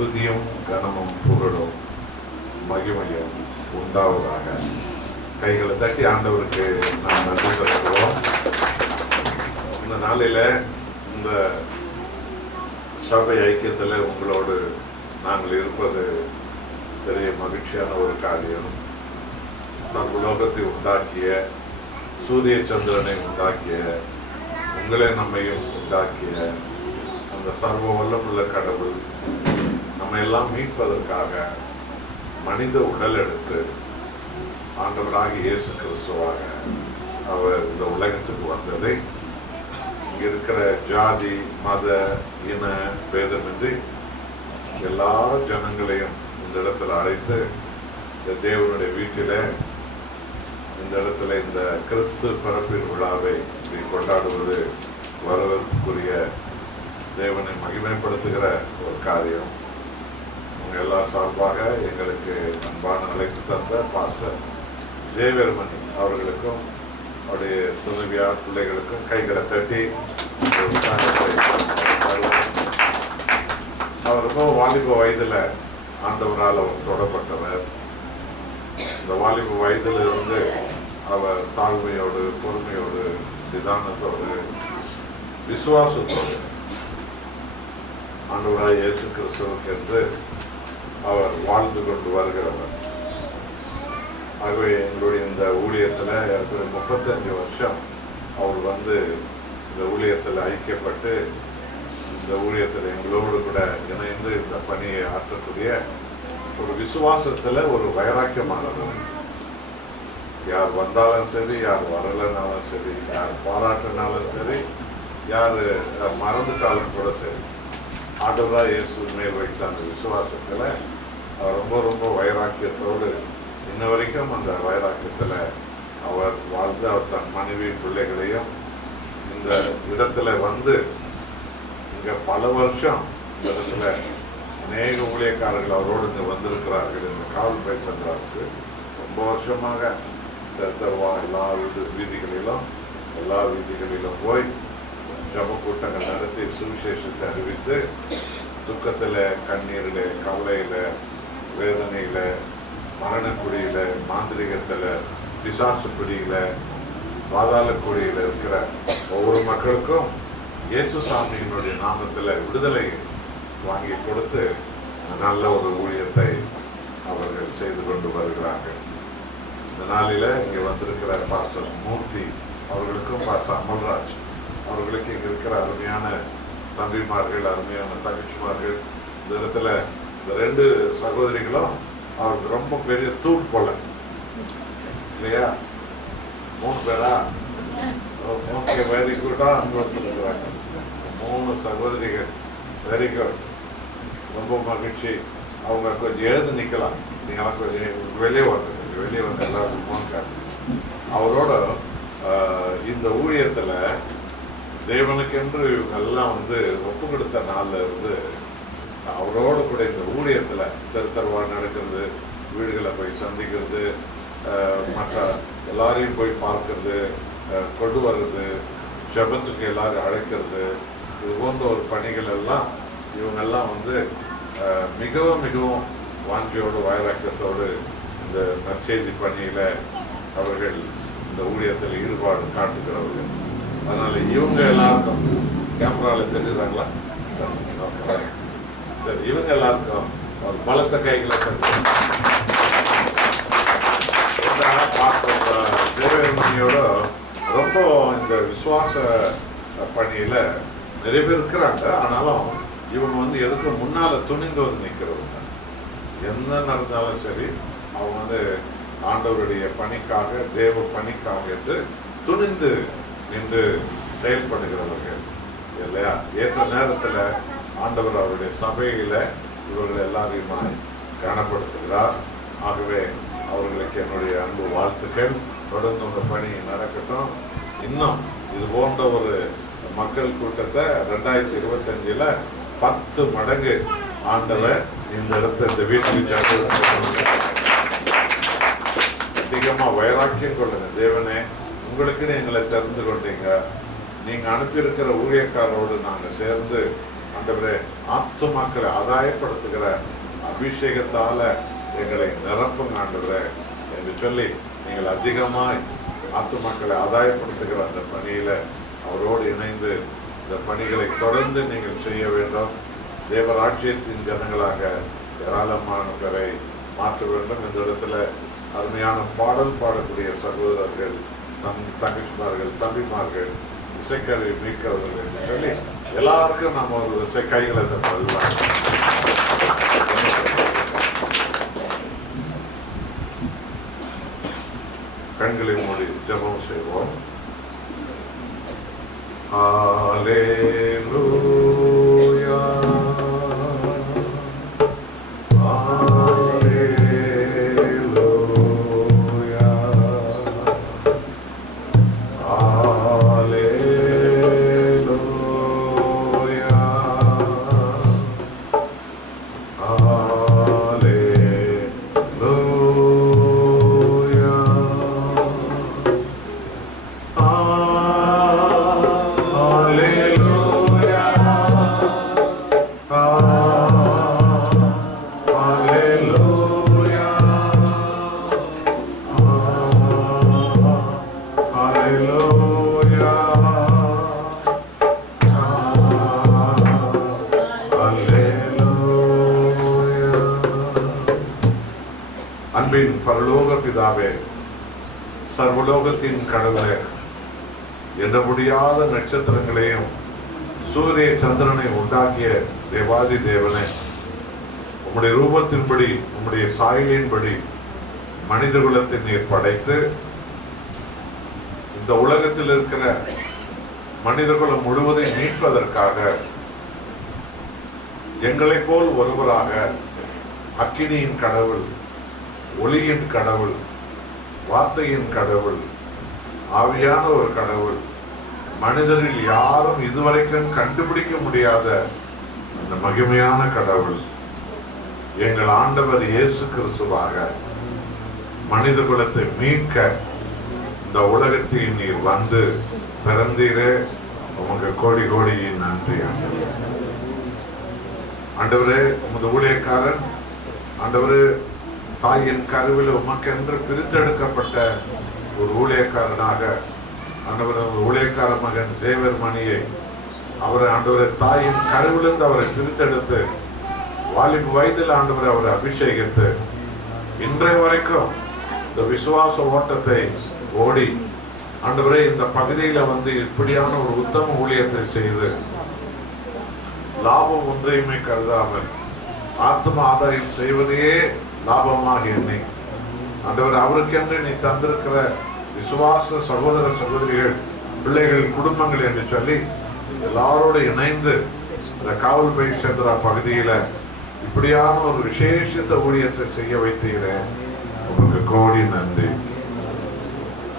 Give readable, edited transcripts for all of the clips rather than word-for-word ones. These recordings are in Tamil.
துதியும் கனமும் புகழும் மகிமையும் உண்டாவதாக. கைகளை தட்டி ஆண்டவருக்கு நாம் நன்றி செலுத்துவோம். இந்த நாளில் இந்த சபை ஐக்கியத்தில் உங்களோடு நாங்கள் இருப்பது பெரிய மகிழ்ச்சியான ஒரு காரியம். சர்வலோகத்தை உண்டாக்கிய, சூரிய சந்திரனை உண்டாக்கிய, உங்களை நம்மையும் உண்டாக்கிய அந்த சர்வ வல்லமுள்ள கடவுள் நம்ம எல்லாம் மீட்பதற்காக மனித உடல் எடுத்து ஆண்டவராகிய இயேசு கிறிஸ்துவாக அவர் இந்த உலகத்துக்கு வந்ததை இங்கே இருக்கிற ஜாதி மத இன பேதமின்றி எல்லா ஜனங்களையும் இந்த இடத்துல அழைத்து இந்த தேவனுடைய வீட்டில் இந்த இடத்துல இந்த கிறிஸ்து பிறப்பின் விழாவை கொண்டாடுவது வரவேற்புக்குரிய, தேவனை மகிமைப்படுத்துகிற ஒரு காரியம். உங்கள் எல்லா சார்பாக எங்களுக்கு அன்பான அழைப்பு தந்த பாஸ்டர் சேவியர் மணி அவர்களுக்கும் அவருடைய துணைவியார் பிள்ளைகளுக்கும் கைகளை தட்டி அவர் ரொம்ப வாலிப வயதில் ஆண்டவரால் அவர் தொடப்பட்டவர். இந்த வாலிப வயதில் இருந்து அவர் தாழ்மையோடு, பொறுமையோடு, நிதானத்தோடு, விசுவாசத்தோடு ஆண்டவராய் இயேசு கிறிஸ்துவுக்கு என்று அவர் வாழ்ந்து கொண்டு வருகிறவர். ஆகவே எங்களுடைய இந்த ஊழியத்தில் ஏற்கனவே 35 வருஷம் அவர் வந்து இந்த ஊழியத்தில் ஐக்கியப்பட்டு இந்த ஊழியத்தில் எங்களோடு கூட இணைந்து இந்த பணியை ஆற்றக்கூடிய ஒரு விசுவாசத்தில் ஒரு வைராக்கியமானவர். யார் வந்தாலும் சரி, யார் வரலைனாலும் சரி, யார் பாராட்டினாலும் சரி, யார் மறந்துட்டாலும் கூட சரி, ஆண்டவராக இயேசு மேல் வைத்த அந்த விசுவாசத்தில் அவர் ரொம்ப ரொம்ப வைராக்கியத்தோடு இன்ன வரைக்கும் அந்த வைராக்கியத்தில் அவர் வாழ்ந்து அவர் தன் மனைவி பிள்ளைகளையும் இந்த இடத்துல வந்து இங்கே பல வருஷம் இந்த இடத்துல அநேக ஊழியக்காரர்கள் அவரோடு இங்கே வந்திருக்கிறார்கள். இந்த காவல் பை சந்திராவுக்கு ரொம்ப வருஷமாக தருவா எல்லா வீதிகளிலும் போய் ஜப கூட்டங்கள் நடத்தி சுவிசேஷத்தை அறிவித்து துக்கத்தில், கண்ணீரில், கவலையில், வேதனையில், மரணக்குடியில், மாந்திரிகத்தில், பிசாசு குடியில், பாதாளக்குடியில் இருக்கிற ஒவ்வொரு மக்களுக்கும் இயேசு சாமியினுடைய நாமத்தில் விடுதலை வாங்கி கொடுத்து நல்ல ஒரு ஊழியத்தை அவர்கள் செய்து கொண்டு வருகிறார்கள். இந்த நாளில் இங்கே வந்திருக்கிற பாஸ்டர் மூர்த்தி அவர்களுக்கும் பாஸ்டர் அமல்ராஜ் அவர்களுக்கு இங்கே இருக்கிற அருமையான தம்பிமார்கள், அருமையான தங்கச்சிமார்கள், இந்த இடத்துல இந்த 2 சகோதரிகளும் அவருக்கு ரொம்ப பெரிய தூள் போல இல்லையா? 3 பேரா? ஓகே, வெரி குட்டா. அங்கே வந்துருக்குறாங்க 3 சகோதரிகள். வெரி குட், ரொம்ப மகிழ்ச்சி. அவங்க கொஞ்சம் எழுந்து நிற்கலாம். நீங்களாம் கொஞ்சம் வெளியே வந்து எல்லாருக்கும் போங்க. அவரோட இந்த ஊழியத்தில் தேவனுக்கென்று இவங்கெல்லாம் வந்து ஒப்பு கொடுத்த நாளில் இருந்து அவரோடு கூட இந்த ஊழியத்தில் தெருத்தருவா நடக்கிறது, வீடுகளை போய் சந்திக்கிறது, மற்ற எல்லாரையும் போய் பார்க்கறது, கொண்டு வர்றது, ஜபத்துக்கு எல்லாரும் அழைக்கிறது, இது போன்ற ஒரு பணிகள் எல்லாம் இவங்கெல்லாம் வந்து மிகவும் மிகவும் வாஞ்சியோடு வைராக்கியத்தோடு இந்த நற்செய்தி பணியில் அவர்கள் இந்த ஊழியத்தில் ஈடுபாடு காட்டுகிறவர்கள். அதனால் இவங்க எல்லாருக்கும் கேமராவில் தெரிஞ்சுதாங்களா? சரி, இவங்க எல்லாருக்கும் ஒரு பலத்த கைகளை சேவைமணியோட ரொம்ப இந்த விசுவாச பணியில் நிறைய பேர் இருக்கிறாங்க. ஆனாலும் இவங்க வந்து எதுக்கு முன்னால் துணிந்து வந்து நிற்கிறவங்க. என்ன நடந்தாலும் சரி, அவங்க வந்து ஆண்டவருடைய பணிக்காக, தேவ பணிக்காக என்று துணிந்து நின்று செயல்படுகிறவர்கள் இல்லையா? ஏற்ற நேரத்தில் ஆண்டவர் அவருடைய சபையில் இவர்கள் எல்லாரையுமாய் கனப்படுத்துகிறார். ஆகவே அவர்களுக்கு என்னுடைய அன்பு வாழ்த்துக்கள். தொடர்ந்து அந்த பணி நடக்கட்டும். இன்னும் இது போன்ற ஒரு மக்கள் கூட்டத்தை 2025 10 மடங்கு ஆண்டவர் இந்த இடத்த இந்த வீட்டுக்கு அதிகமாக வைராக்கியம் கொள்ளுங்க. தேவனே, உங்களுக்குன்னு எங்களை தெரிந்து கொண்டீங்க. நீங்கள் அனுப்பியிருக்கிற ஊழியக்காரோடு நாங்கள் சேர்ந்து ஆண்டவரே ஆத்துமாக்களை ஆதாயப்படுத்துகிற அபிஷேகத்தால எங்களை நிரப்புங்க ஆண்டவரே என்று சொல்லி நீங்கள் அதிகமாய் ஆத்துமாக்களை ஆதாயப்படுத்துகிற அந்த பணியில அவரோடு இணைந்து இந்த பணிகளை தொடர்ந்து நீங்கள் செய்ய வேண்டும். தேவராட்சியத்தின் ஜனங்களாக ஏராளமான பேரை மாற்ற வேண்டும். இந்த இடத்துல அருமையான பாடல் பாடக்கூடிய சகோதரர்கள், தங்கச்சிமார்கள், தம்பிமார்கள், இசைக்கருவி மீட்கிறவர்கள் என்று சொல்லி எல்லாருக்கும் நம்ம ஒரு கைகளை தரலாம். கண்களை மூடி ஜெபம் செய்வோம். ஹல்லேலூயா அன்பின் பரலோக பிதாவே, சர்வலோகத்தின் கடவுளே, எண்ண முடியாத நட்சத்திரங்களையும் சூரிய சந்திரனை உண்டாக்கிய தேவாதி தேவனே, உம்முடைய ரூபத்தின்படி உம்முடைய சாயலின்படி மனித குலத்தை நீர் படைத்து இந்த உலகத்தில் இருக்கிற மனித குலம் முழுவதையும் மீட்பதற்காக எங்களை போல் ஒருவராக அக்கினியின் கடவுள், ஒளியின் கடவுள், வார்த்தையின் கடவுள், ஆவியான ஒரு கடவுள், மனிதரில் யாரும் இதுவரைக்கும் கண்டுபிடிக்க முடியாத அந்த மகிமையான கடவுள் எங்கள் ஆண்டவர் இயேசு கிறிஸ்துவாக மனித குலத்தை மீட்க இந்த உலகத்தில் நீர் வந்து பிறந்தீரே. உமக்கு கோடி கோடி நன்றி ஆண்டவரே. உமது ஊழியக்காரன் ஆண்டவரே தாயின் கருவில் உமக்கென்று பிரித்தெடுக்கப்பட்ட ஒரு ஊழியக்காரனாக ஆண்டவர் ஊழியக்கார மகன் ஜேவர் மணியை அவரை ஆண்டவரை தாயின் கருவிலிருந்து அவரை பிரித்தெடுத்து வாலிபு வயதில் ஆண்டவரை அவரை அபிஷேகித்து இன்றைய வரைக்கும் இந்த விசுவாச ஓட்டத்தை ஓடி ஆண்டவரே இந்த பகுதியில வந்து இப்படியான ஒரு உத்தம ஊழியத்தை செய்து லாபம் ஒன்றையுமே கருதாமல் ஆத்ம ஆதாயம் செய்வதையே லாபமாக எண்ணி ஆண்டவர் அவருக்கென்று நீ தந்திருக்கிற விசுவாச சகோதர சகோதரிகள், பிள்ளைகள், குடும்பங்கள் என்று சொல்லி எல்லாரோடு இணைந்து இந்த காவல்பை சேந்திரா பகுதியில இப்படியான ஒரு விசேஷித்த ஊழியத்தை செய்ய வைத்தீரே, உங்களுக்கு கோடி நன்றி.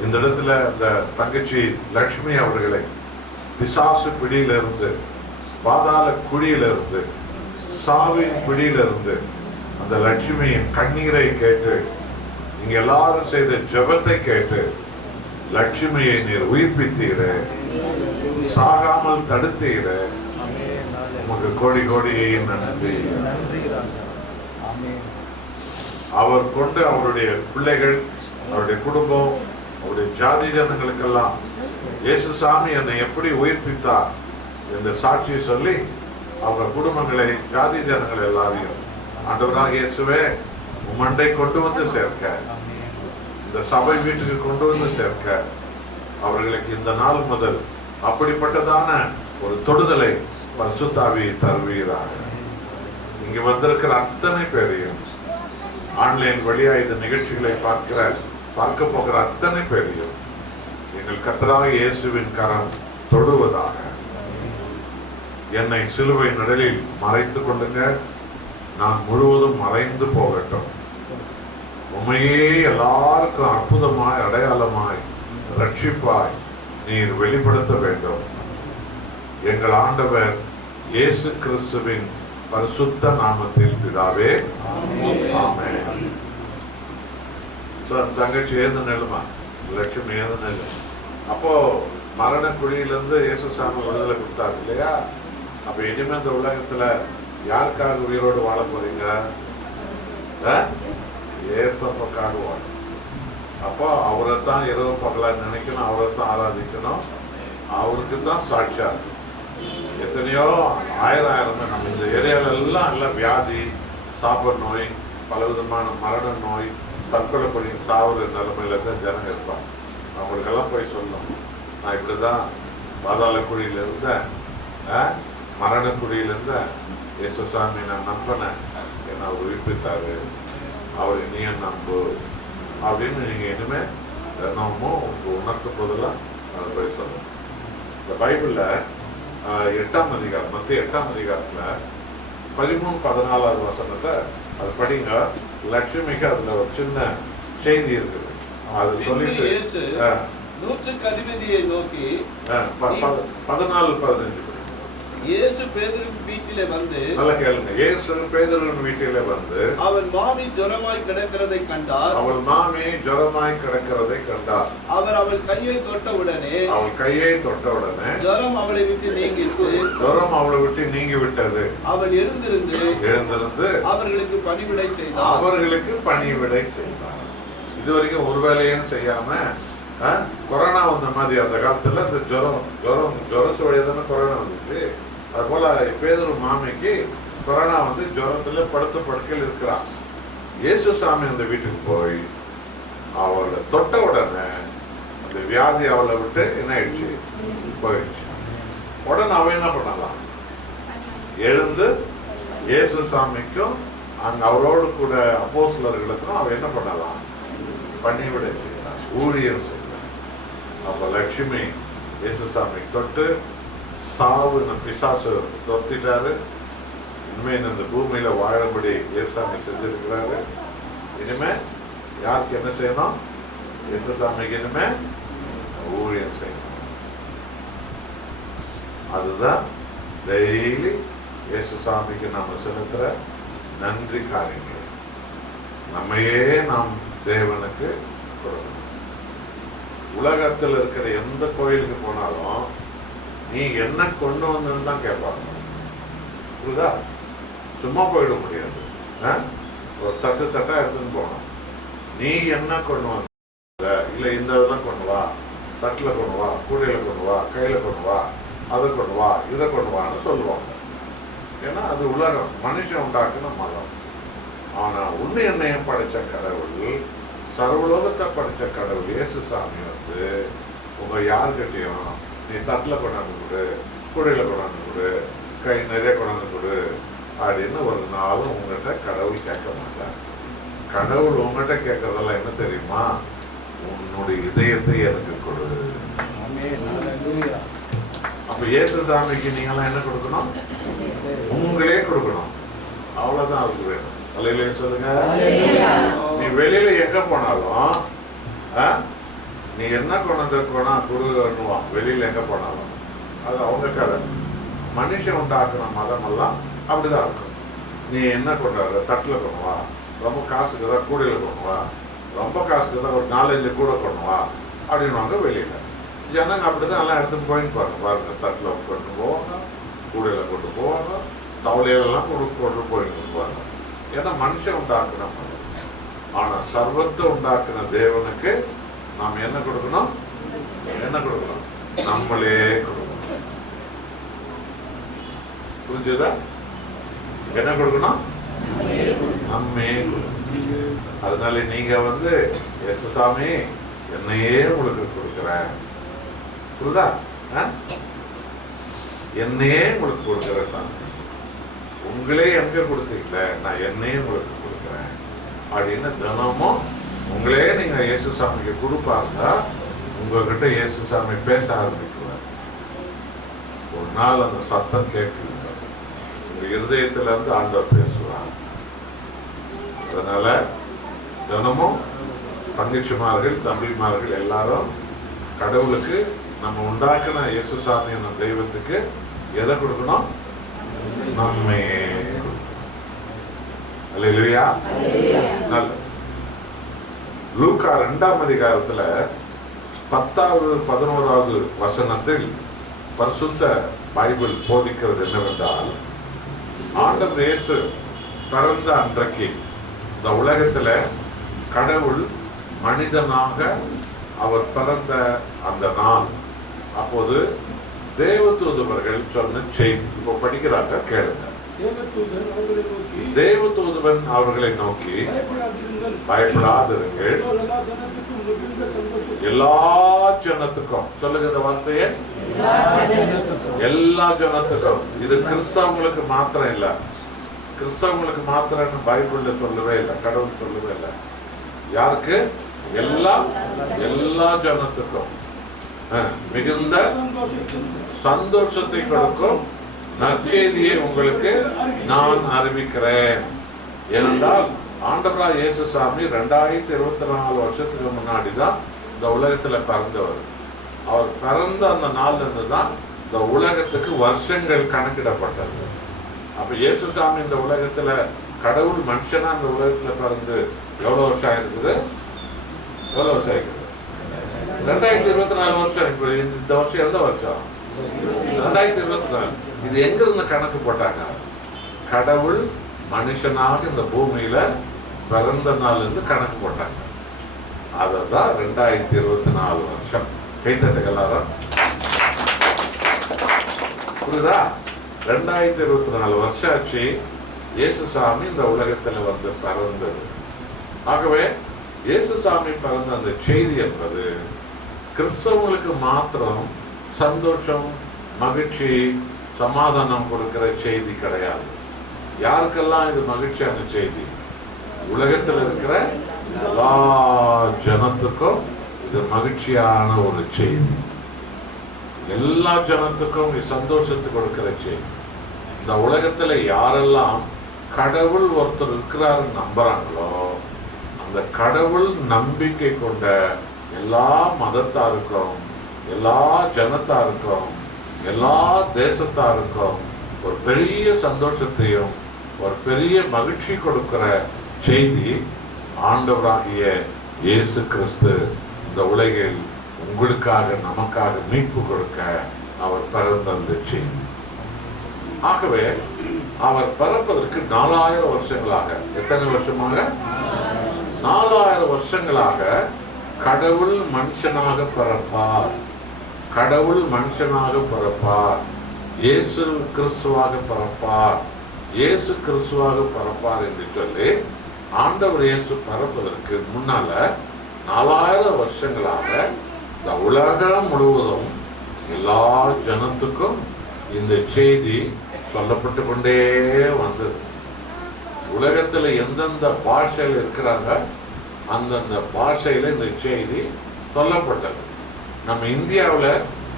இந்த இடத்துல இந்த தங்கச்சி லட்சுமி அவர்களை பிசாசு பிடியிலிருந்து, பாதாள குழியிலிருந்து, சாவின் பிடியிலிருந்து அந்த லட்சுமியின் கண்ணீரை கேட்டு நீங்க எல்லாரும் செய்த ஜெபத்தை கேட்டு லட்சுமியை நீர் உயிர்ப்பித்தீர, சாகாமல் தடுத்தீர, உமக்கு கோடி கோடியை நன்றி. அவர் கொண்டு அவருடைய பிள்ளைகள், அவருடைய குடும்பம், அவருடைய ஜாதி ஜனங்களுக்கெல்லாம் இயேசுசாமி என்னை எப்படி உயிர்ப்பித்தார் என்று சாட்சி சொல்லி அவங்க குடும்பங்களை, ஜாதி ஜனங்கள் எல்லாரையும் ஆண்டவராக இயேசுவே உம்மண்டை கொண்டு வந்து சேர்க்க, இந்த சபை வீட்டுக்கு கொண்டு வந்து சேர்க்க அவர்களுக்கு இந்த நாள் முதல் அப்படிப்பட்டதான ஒரு தொடுதலை பரிசுத்தாவி தருவீராக. இங்க வந்திருக்கிற அத்தனை பேரையும், ஆன்லைன் வழியா இந்த நிகழ்ச்சிகளை பார்க்க போகிற அத்தனை பேரையும் எங்கள் கர்த்தராக இயேசுவின் கரம் தொடுவதாக. என்னை சிலுவை நிழலில் மறைத்துக் கொள்ளுங்க, நான் முழுவதும் மறைந்து போகட்டும். உண்மையே எல்லாருக்கும் அற்புதமாய், அடையாளமாய், ரட்சிப்பாய் நீர் வெளிப்படுத்த வேண்டும். எங்கள் ஆண்டவர் இயேசு கிறிஸ்துவின் பரிசுத்த நாமத்தில் பிதாவே, ஆமென். தங்கச்சி ஏந்து நெல்லுமா, லட்சுமி ஏந்து நெல்லு. அப்போ மரண குழியிலிருந்து இயேசுசாமி விடுதலை கொடுத்தாரு இல்லையா? அப்ப இனிமே இந்த உலகத்துல யாருக்காக உயிரோடு வாழ போறீங்க? ஏசப்பக்காக வாழ. அப்போ அவரை தான் இரவு பகலா நினைக்கணும், அவரை தான் ஆராதிக்கணும், அவருக்கு தான் சாட்சியா இருக்கும். எத்தனையோ ஆயிரம் நம்ம இந்த ஏரியால எல்லாம் வியாதி, சாப்பிட நோய், பல விதமான மரண நோய், தற்கொலை பண்ணி சாவுற நிலைமையில தான் ஜனங்க இருப்பாங்க. அவங்களுக்கெல்லாம் போய் சொல்லணும், நான் இப்படிதான் பாதாள குழியில இருந்தேன், மரண குழியில இருந்தேன், இயேசுசாமி நான் நம்பினேன், என்ன அவர் உயிர்ப்பித்தாரு, அவர் நீ நம்பு அப்படின்னு நீங்க இனிமே தினமும் உணர்த்தும் போதெல்லாம் அதை போய் சொல்லணும். இந்த பைபிள்ல 8ஆம் அதிகாரம், மத்திய 8ஆம் அதிகாரத்துல 13-14 வசனத்தை அதை படிங்க. லட்சுமிக்கு அதுல ஒரு சின்ன செய்தி இருக்குது. அது சொல்லிட்டு நூற்றுக்கு அதிபதியை நோக்கி 14-15 இயேசு பேதுருவின் வீட்டிலே வந்து, நல்லா கேளுங்க, இயேசு பேதுருவின் வீட்டிலே வந்து அவன் மாமி ஜுரமாய் கிடக்கிறதை கண்டார். அவள் மாமி ஜுரமாய் கிடக்கிறதை கண்டார். அவர் அவள் கையை தொட்டவுடனே ஜுரம் அவளை விட்டு நீங்கிற்று. ஜுரம் அவளை விட்டு நீங்கி விட்டது. அவள் எழுந்திருந்து அவர்களுக்கு பணிவிடை செய்தார். இதுவரைக்கும் ஒரு வேலையும் செய்யாம கொரோனா வந்த மாதிரி அந்த காலத்துல இந்த ஜுரத்து வழியா தானே கொரோனா வந்துச்சு. அது போல பேதுரு மாமிக்கு கொரோனா வந்து ஜுரத்துல படுத்த படுக்கையில் இருக்கிறான். இயேசுசாமி அந்த வீட்டுக்கு போய் அவளை தொட்ட உடனே அந்த வியாதி அவளை விட்டு என்ன ஆயிடுச்சு, போயிடுச்சு. உடனே அவன் என்ன பண்ணலாம், எழுந்து இயேசுசாமிக்கும் அங்க அவரோடு கூட அப்போஸ்தலர்களுக்கும் அவன் என்ன பண்ணலாம், பணிவிடை செய்தார், ஊழியம் செய்தார். அப்ப லட்சுமி இயேசுசாமி தொட்டு சாவு பிசாசு தொத்திட்டாரு. இனிமே இந்த பூமியில வாழபடி இயேசுசாமி செஞ்சிருக்கிறாரு. இனிமே யாருக்கு என்ன செய்யணும், இயேசுசாமிக்கு இனிமே ஊழியம் செய்யணும். அதுதான் டெய்லி இயேசுசாமிக்கு நாம செலுத்துற நன்றி காரியங்கள். நம்மையே நாம் தேவனுக்கு கொடுக்கணும். உலகத்தில் இருக்கிற எந்த கோயிலுக்கு போனாலும் நீ என்ன கொண்டு வந்ததுன்னு தான் கேட்பாங்க. புரியுதா? சும்மா போயிட முடியாது. ஒரு தட்டா எடுத்துன்னு போகணும். நீ என்ன கொண்டு வந்த, இல்லை இந்த இதெல்லாம் கொண்டு வா, தட்டில் கொண்டு வா, கூடையில கொண்டு வா, கையில கொண்டு வா, அதை கொண்டு வா, இதை கொண்டு வான்னு சொல்லுவாங்க. ஏன்னா அது உலகம், மனுஷன் உண்டாக்குன மதம். ஆனா உன்னை என்னையும் படைச்ச கடவுள், சர்வலோகத்தை படைச்ச கடவுள் இயேசுசாமி வந்து உங்க யாருக்கிட்டையும் நீ தட்டில் கொண்டாந்து கொடு, கூடையில கொண்டாந்து கொடு, கை நிறைய கொண்டாந்து கொடு அப்படின்னு ஒரு நாளும் உங்ககிட்ட கடவுள் கேட்க மாட்டார். கடவுள் உங்ககிட்ட கேட்கறதெல்லாம் என்ன தெரியுமா, உன்னுடைய இதயத்தை எனக்கு கொடு. அப்ப இயேசுசாமிக்கு நீங்களாம் என்ன கொடுக்கணும், உங்களே கொடுக்கணும். அவ்வளவுதான் அதுக்கு வேணும். அல்லேலூயா சொல்லுங்க. நீ வெளியில எங்க போனாலும் நீ என்ன கொண்டு கொடுவான், வெளியில எங்க போனாலும் அது அவங்க கதை. மனுஷன் உண்டாக்குன மதம் எல்லாம் அப்படிதான் இருக்கும். நீ என்ன கொண்டாடுற, தட்டில் கொண்டு வா, ரொம்ப காசுக்கு தான் கூடையில கொண்டு வா, ரொம்ப காசுக்கு தான் ஒரு 4-5 கூட கொண்டு வா அப்படின்வாங்க. வெளியில ஜனங்க அப்படிதான் எல்லாம் எடுத்துன்னு போயின்னு பாருங்க. தட்டில் கொண்டு போவாங்க, கூடையில கொண்டு போவாங்க, தவளையிலெல்லாம் கொண்டு போயிட்டு போவாங்க. ஏன்னா மனுஷன் உண்டாக்குன மதம். ஆனா சர்வத்தை உண்டாக்குன தேவனுக்கு நாம் என்ன கொடுக்கணும், என்ன கொடுக்கணும், நம்மளே கொடுக்கணும். புரிஞ்சுதா? என்ன கொடுக்கணும், நம்மே கொடுக்கணும். அதனால நீங்க வந்து இயேசுசாமி என்னையே உங்களுக்கு கொடுக்குறேன், புரியுதா, என்னையே உங்களுக்கு கொடுக்குற சாமி, உங்களே எனக்கு கொடுத்தீங்கள, நான் என்னையே உங்களுக்கு கொடுக்குறேன் அப்படின்னு தினமும் உங்களே நீங்க இயேசுசாமிக்கு கொடுப்பாங்க. உங்ககிட்ட இயேசுசாமி பேச ஆரம்பிக்குவார். ஒரு நாள் அந்த சத்தம் கேட்குங்க, உங்க இருதயத்துல இருந்து ஆண்டவர் பேசுவார். அதனால தினமும் தங்கச்சிமார்கள், தம்பிமார்கள் எல்லாரும் கடவுளுக்கு நம்ம உண்டாக்குன இயேசுசாமி என்ற தெய்வத்துக்கு எதை கொடுக்கணும், நம்மே. அல்லேலூயா. நல்ல லூக்கா 2ஆம் அதிகாரத்துல 10-11 வசனத்தில் பரிசுத்த பைபிள் போதிக்கிறது என்னவென்றால், ஆண்டவர் இயேசு பிறந்த அன்றைக்கு இந்த உலகத்துல கடவுள் மனிதனாக அவர் பிறந்த அந்த நாள், அப்போது தேவதூதர்கள் சொன்ன செய்தி இப்போ படிக்கிறாங்க, கேளுங்க. தேவதூதன் அவர்களை நோக்கி, பயப்படாதிருங்கள், எல்லா ஜனத்துக்கும், சொல்லுங்க இந்த வார்த்தையை, எல்லா ஜனத்துக்கும். இது கிறிஸ்தவங்களுக்கு மாத்திரம் இல்ல, கிறிஸ்தவங்களுக்கு மாத்திரம் பைபிள்ல சொல்லவே இல்லை, கடவுள் சொல்லவே இல்லை. யாருக்கு? எல்லா ஜனத்துக்கும் மிகுந்த சந்தோஷத்தை கொடுக்கும் நற்செய்தியை உங்களுக்கு நான் அறிவிக்கிறேன். ஏனென்றால் ஆண்டவராய் இயேசு சாமி 2024 வருஷத்துக்கு முன்னாடி தான் இந்த உலகத்துல பிறந்தவர். அவர் பிறந்த அந்த நாள்ல இருந்து தான் இந்த உலகத்துக்கு வருஷங்கள் கணக்கிடப்பட்டது. அப்ப இயேசு சாமி இந்த உலகத்துல கடவுள் மனுஷனா இந்த உலகத்துல பிறந்து எவ்வளவு வருஷம் ஆயிருக்குது? எவ்வளவு வருஷம் ஆயிருக்குது? 2024 வருஷம். இந்த வருஷம் எந்த வருஷம்? 2024. இது எங்க இருந்து கணக்கு போட்டாங்க? கடவுள் மனுஷனாக இந்த பூமியில பிறந்த நாள் இருந்து கணக்கு போட்டாங்க. அததான் 2024 வருஷம். கைத்தட்டுகள் எல்லாரும். புரியுதா? 2024 வருஷம் ஆச்சு இயேசு சாமி இந்த உலகத்துல வந்து பிறந்தது. ஆகவே இயேசு சாமி பிறந்த அந்த செய்தி என்பது கிறிஸ்தவங்களுக்கு மாத்திரம் சந்தோஷம், மகிழ்ச்சி, சமாதானம் கொடுக்கிற செய்தி கிடையாது. யாருக்கெல்லாம் இது மகிழ்ச்சியான செய்தி? உலகத்தில் இருக்கிற எல்லா ஜனத்துக்கும் இது மகிழ்ச்சியான ஒரு செய்தி. எல்லா ஜனத்துக்கும் இது சந்தோஷத்தை கொடுக்கிற செய்தி. இந்த உலகத்துல யாரெல்லாம் கடவுள் ஒருத்தர் இருக்கிறாரு நம்புறாங்களோ, அந்த கடவுள் நம்பிக்கை கொண்ட எல்லா மதத்தாருக்கும், எல்லா ஜனத்தாருக்கும், எல்லா தேசத்தாருக்கும் ஒரு பெரிய சந்தோஷத்தையும் ஒரு பெரிய மகிழ்ச்சி கொடுக்கிற செய்தி ஆண்டவராகிய இயேசு கிறிஸ்து இந்த உலகில் உங்களுக்காக நமக்காக மீட்பு கொடுக்க அவர் பிறந்த செய்தி. ஆகவே அவர் பிறப்பதற்கு 4000 வருஷங்களாக, எத்தனை வருஷமாக? 4000 வருஷங்களாக கடவுள் மனுஷனாக பிறப்பார், கடவுள் மனுஷனாக பிறப்பார், இயேசு கிறிஸ்துவாக பிறப்பார், இயேசு கிறிஸ்துவாக பிறப்பார் என்று சொல்லி ஆண்டவர் இயேசு பிறப்பதற்கு முன்னால 4000 வருஷங்களாக இந்த உலகம் முழுவதும் எல்லா ஜனத்துக்கும் இந்த செய்தி சொல்லப்பட்டு கொண்டே வந்தது. உலகத்துல எந்தெந்த பாஷையில் இருக்கிறாங்க அந்தந்த பாஷையில இந்த செய்தி சொல்லப்பட்டது. நம்ம இந்தியாவில்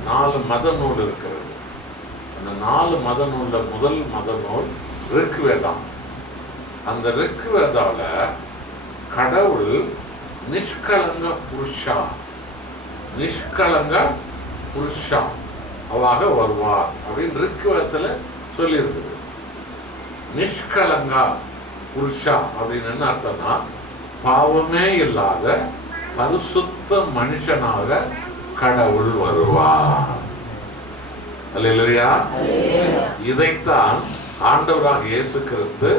4 மத நூல் இருக்கிறது. அந்த 4 மத நூல்ல முதல் மத நூல் ரிக்வேதம். அந்த ரிக்வேதால கடவுள் நிஷ்கலங்க புருஷா, நிஷ்கலங்க புருஷா அவாக வருவார் அப்படின்னு ரிக்வேதத்துல சொல்லி இருக்குது. நிஷ்கலங்கா புருஷா அப்படின்னு என்ன அர்த்தம்னா, பாவமே இல்லாத பரிசுத்த மனுஷனாக கடவுள் வருவார். அல்லேலூயா. இதைத்தான் ஆண்டவராக இயேசு கிறிஸ்து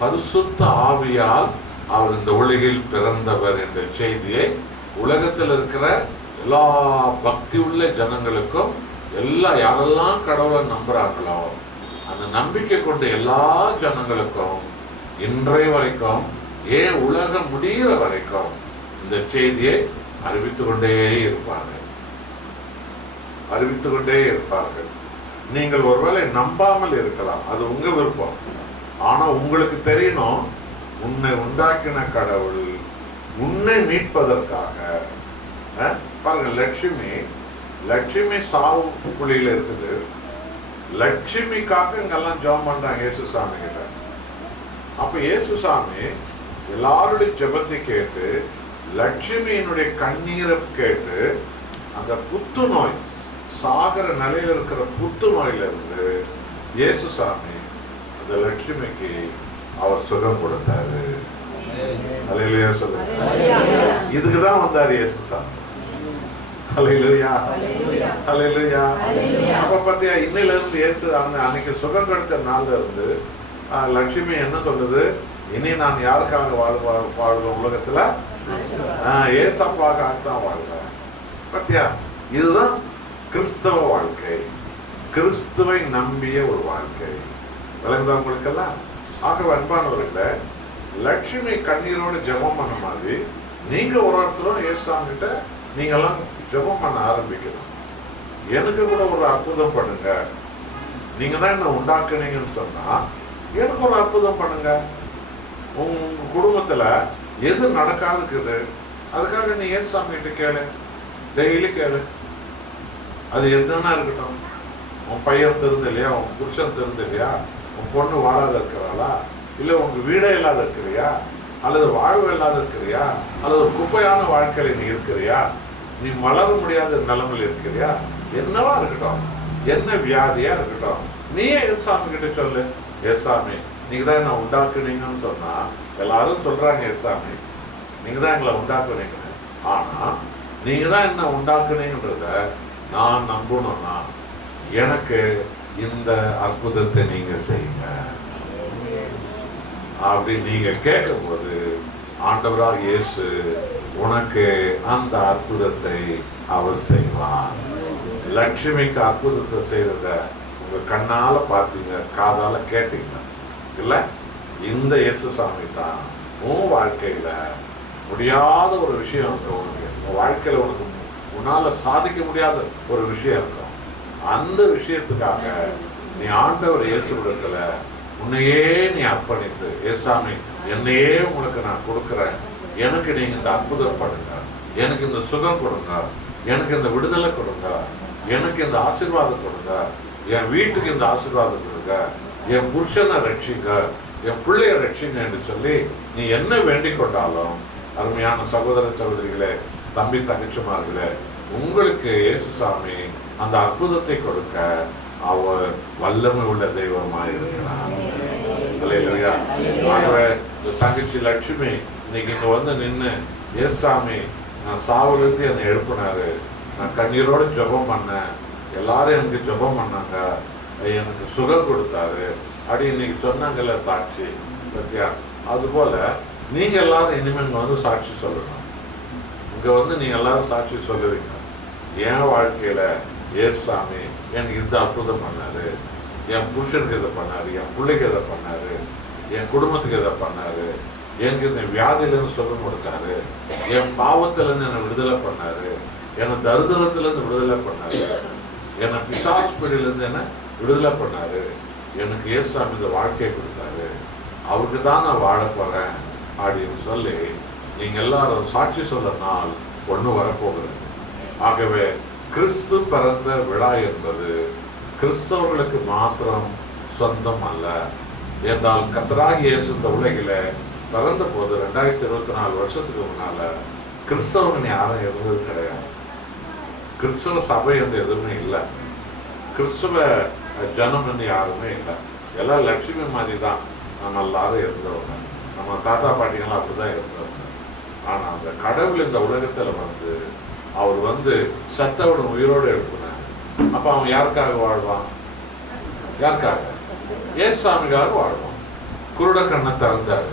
பரிசுத்த ஆவியால் அவர் இந்த உலகில் பிறந்தவர் என்ற செய்தியை உலகத்தில் இருக்கிற எல்லா பக்தி உள்ள ஜனங்களுக்கும், எல்லா யாரெல்லாம் கடவுளை நம்புறாங்களோ அந்த நம்பிக்கை கொண்ட எல்லா ஜனங்களுக்கும் இன்றைய வரைக்கும், ஏன் உலகம் முடிகிற வரைக்கும் இந்த செய்தியை அறிவித்துக் கொண்டே இருப்பார்கள், அறிவித்துக் கொண்டே இருப்பார்கள். நீங்கள் ஒருவேளை நம்பாமல் இருக்கலாம், அது உங்க விருப்பம். ஆனா உங்களுக்கு தெரியணும், உன்னை உண்டாக்கின கடவுள் உன்னை மீட்பதற்காக. பாருங்க, லட்சுமி சாவு குழியில இருக்குது. லட்சுமிக்காக இங்கெல்லாம் ஜெபம் பண்றாங்க இயேசு சாமி கிட்ட. அப்ப இயேசு சாமி எல்லாருடைய ஜெபத்தை கேட்டு, லட்சுமியினுடைய கண்ணீரை கேட்டு, அந்த புத்துநோய், சாகர நிலையில் இருக்கிற புத்துநோயில இருந்து இயேசு சாமி அந்த லட்சுமிக்கு அவர் சுகம் கொடுத்தாரு. அல்லேலூயா சொல்லுங்க. இதுக்குதான் வந்தார் இயேசு சாமி. ஹல்லேலூயா, Hallelujah. ஹல்லேலூயா. Hallelujah. அப்ப பாத்தியா, இன்னையில இருந்து இயேசு அன்னைக்கு சுகம் கொடுத்த நாள்ல இருந்து லட்சுமி என்ன சொல்லுது? இனி நான் யாருக்காக வாழ்வேன் உலகத்துல? ஏசப்பாக்காக தான் வாழ்வேன். பாத்தியா, இதுதான் கிறிஸ்தவ வாழ்க்கை, கிறிஸ்துவை நம்பிய ஒரு வாழ்க்கை. விளங்குதா உங்களுக்கெல்லாம்? ஆகவே அன்பானவர்களே, லட்சுமி கண்ணீரோடு ஜெபம் பண்ண மாதிரி நீங்க ஒரு ஒருத்தரும் இயேசுசாமி கிட்ட நீங்கெல்லாம் ஜெபம் பண்ண ஆரம்பிக்கணும். எனக்கு கூட ஒரு அற்புதம் பண்ணுங்க, நீங்க தான் என்ன உண்டாக்குனீங்கன்னு சொன்னா எனக்கு ஒரு அற்புதம் பண்ணுங்க. உங்க குடும்பத்துல எது நடக்காதுக்குது, அதுக்காக நீ இயேசுசாமி கிட்ட கேளு, டெய்லி கேளு. அது என்னன்னா இருக்கட்டும். உன் பையன் திருந்து இல்லையா, உன் புருஷன் திருந்து இல்லையா, உன் பொண்ணு வாழாத இருக்கிறாளா, இல்லை உங்க வீடே இல்லாத இருக்கிறியா, அல்லது வாழ்வு இல்லாத இருக்கிறியா, அல்லது ஒரு குப்பையான வாழ்க்கையில நீ இருக்கிறியா, நீ மலர முடியாத நிலைமையில் இருக்கிறியா, என்னவா இருக்கட்டும், என்ன வியாதியா இருக்கட்டும், நீயே ஏசாமி கிட்ட சொல்லு. ஏசாமி, நீங்க தான் என்ன உண்டாக்குனீங்கன்னு சொன்னா எல்லாரும் சொல்றாங்க, ஏசாமி நீங்க தான் எங்களை உண்டாக்குனீங்கன்னு. ஆனா நீங்க தான் என்ன உண்டாக்குனீங்கன்றத நான் நம்பணும்னா எனக்கு இந்த அற்புதத்தை நீங்க செய்யுங்க அப்படி நீங்க கேட்கும் போது ஆண்டவராக இயேசு உனக்கு அந்த அற்புதத்தை அவர் செய்வார். லட்சுமிக்கு அற்புதத்தை செய்தத உங்க கண்ணால பார்த்தீங்க, காதால கேட்டீங்க இல்ல? இந்த இயேசுசாமி தான் உன் வாழ்க்கையில முடியாத ஒரு விஷயம் இருக்கு. உன் வாழ்க்கையில உனக்கு உன்னால சாதிக்க முடியாத ஒரு விஷயம் இருக்கும். அந்த விஷயத்துக்காக நீ ஆண்டவர் இயேசுவிடத்துல உன்னையே நீ அர்ப்பணித்து, ஏசாமி என்னையே உங்களுக்கு நான் கொடுக்குறேன், எனக்கு நீங்க இந்த அற்புதம் பண்ணுங்க, எனக்கு இந்த சுகம் கொடுங்க, எனக்கு இந்த விடுதலை கொடுங்க, எனக்கு இந்த ஆசீர்வாதம் கொடுங்க, என் வீட்டுக்கு இந்த ஆசீர்வாதம் கொடுங்க, என் புருஷனை ரட்சிங்க, என் பிள்ளைய ரட்சிங்க என்று சொல்லி நீ என்ன வேண்டிக் கொண்டாலும், அருமையான சகோதர சகோதரிகளே, தம்பி தங்கச்சிமார்களே, உங்களுக்கு இயேசுசாமி அந்த அற்புதத்தை கொடுக்க அவர் வல்லமை உள்ள தெய்வமாக இருக்கிறார். அல்லேலூயா. ஆகவே தங்கச்சி லட்சுமி இன்னைக்கு இங்க வந்து நின்று, ஏசாமி நான் சாவுலேருந்து என்னை எழுப்பினாரு, நான் கண்ணீரோடு ஜெபம் பண்ணேன், எல்லாரும் எனக்கு ஜெபம் பண்ணாங்க, எனக்கு சுகம் கொடுத்தாரு அப்படி இன்னைக்கு சொன்னாங்கல்ல சாட்சி பத்தியா. அதுபோல நீங்க எல்லாரும் இனிமேல் இங்க வந்து சாட்சி சொல்லணும். இங்க வந்து நீங்க எல்லாரும் சாட்சி சொல்லுவீங்க, என் வாழ்க்கையில ஏசாமி எனக்கு இந்த அற்புதம் பண்ணாரு, என் புருஷனுக்கு இதை பண்ணாரு, என் பிள்ளைக்கு இதை பண்ணாரு, என் குடும்பத்துக்கு இதை பண்ணாரு, எனக்கு இந்த வியாதியிலேருந்து சுகம் கொடுத்தாரு, என் பாவத்திலேருந்து என்னை விடுதலை பண்ணாரு, என்னை தரித்திரத்திலேருந்து விடுதலை பண்ணாரு, என்னை பிசாசுபிடியிலேருந்து என்னை விடுதலை பண்ணாரு, எனக்கு ஏசாமி இந்த வாழ்க்கையை கொடுத்தாரு, அவருக்கு தான் நான் வாழ போறேன் அப்படின்னு சொல்லி நீங்க எல்லாரும் சாட்சி சொல்ல நாள் ஒன்று வரப்போகிறது. ஆகவே கிறிஸ்து பிறந்த விழா என்பது கிறிஸ்தவர்களுக்கு மாத்திரம் சொந்தம் அல்ல. என்றால் கர்த்தராகிய இயேசு இந்த உலகில பிறந்த போது 2024 வருஷத்துக்கு முன்னால கிறிஸ்தவர்கள் யாரும் இருந்தது கிடையாது. கிறிஸ்தவ சபை என்று எதுவுமே இல்லை, கிறிஸ்தவ ஜனம் யாருமே இல்லை. எல்லாம் லட்சுமி மாதிரி தான் நம்ம எல்லாரும் இருந்தவங்க, நம்ம தாத்தா பாட்டிகள்லாம் அப்படிதான் இருந்தவங்க. ஆனா அந்த கடவுள் இந்த உலகத்துல வந்து அவர் வந்து சத்தோட உயிரோடு எழுப்பினார். அப்ப அவன் யாருக்காக வாழ்வான்? யாருக்காக? ஏசாமிக்காக வாழ்வான். குருட கண்ணை திறந்தாரு,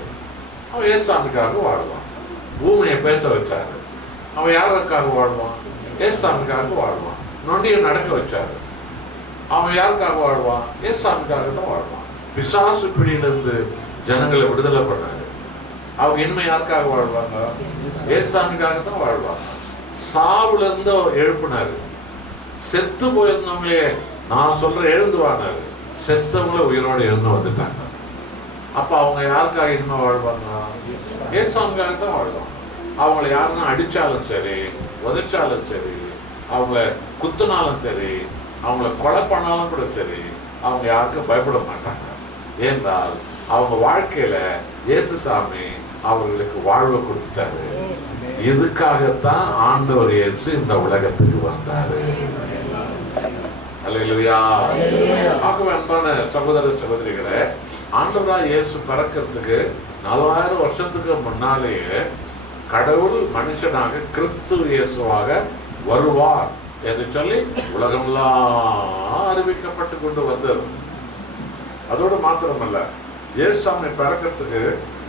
அவன் ஏசாமிக்காக வாழ்வான். பூமியை பேச வச்சாரு, அவன் யாருக்காக வாழ்வான்? ஏசாமிக்காக வாழ்வான். நொண்டியை நடக்க வச்சாரு, அவன் யாருக்காக வாழ்வான்? ஏசாமிக்காக தான் வாழ்வான். பிசாசு பிடியிலிருந்து ஜனங்களை விடுதலை பண்ணாரு, அவங்க இனிமே யாருக்காக வாழ்வாங்க? ஏசாமிக்காக தான் வாழ்வாங்க. சாவுல இருந்து எழுப்பினாரு, செத்து போயிருந்தவங்களே நான் சொல்ற எழுந்து வாங்கினாரு, செத்தவங்கள உயிரோடு எழுந்து வந்துட்டாங்க. அப்ப அவங்க யாருக்காக இனிமே வாழ்வாங்க? ஏசாமிக்காக தான் வாழ்வாங்க. அவங்கள யாருன்னா அடிச்சாலும் சரி, உதைச்சாலும் சரி, அவங்கள குத்துனாலும் சரி, அவங்கள கொலை பண்ணாலும் கூட சரி, அவங்க யாருக்கும் பயப்பட மாட்டாங்க. ஏன்றால் அவங்க வாழ்க்கையில இயேசுசாமி அவர்களுக்கு வாழ்வை கொடுத்துட்டாரு. இதுக்காகத்தான் ஆண்டவர் இயேசு இந்த உலகத்துக்கு வந்தாரு. அல்லேலூயா. ஆகவே அன்பான சகோதர சகோதரிகளே, ஆண்டவராக இயேசு பிறக்கிறதுக்கு 4000 வருஷத்துக்கு முன்னாலேயே கடவுள் மனுஷனாக கிறிஸ்து இயேசுவாக வருவார் என்று சொல்லி உலகமெல்லாம் அறிவிக்கப்பட்டு கொண்டு வந்தது. அதோடு மாத்திரமல்ல, இயேசுசாமி பிறக்கிறதுக்கு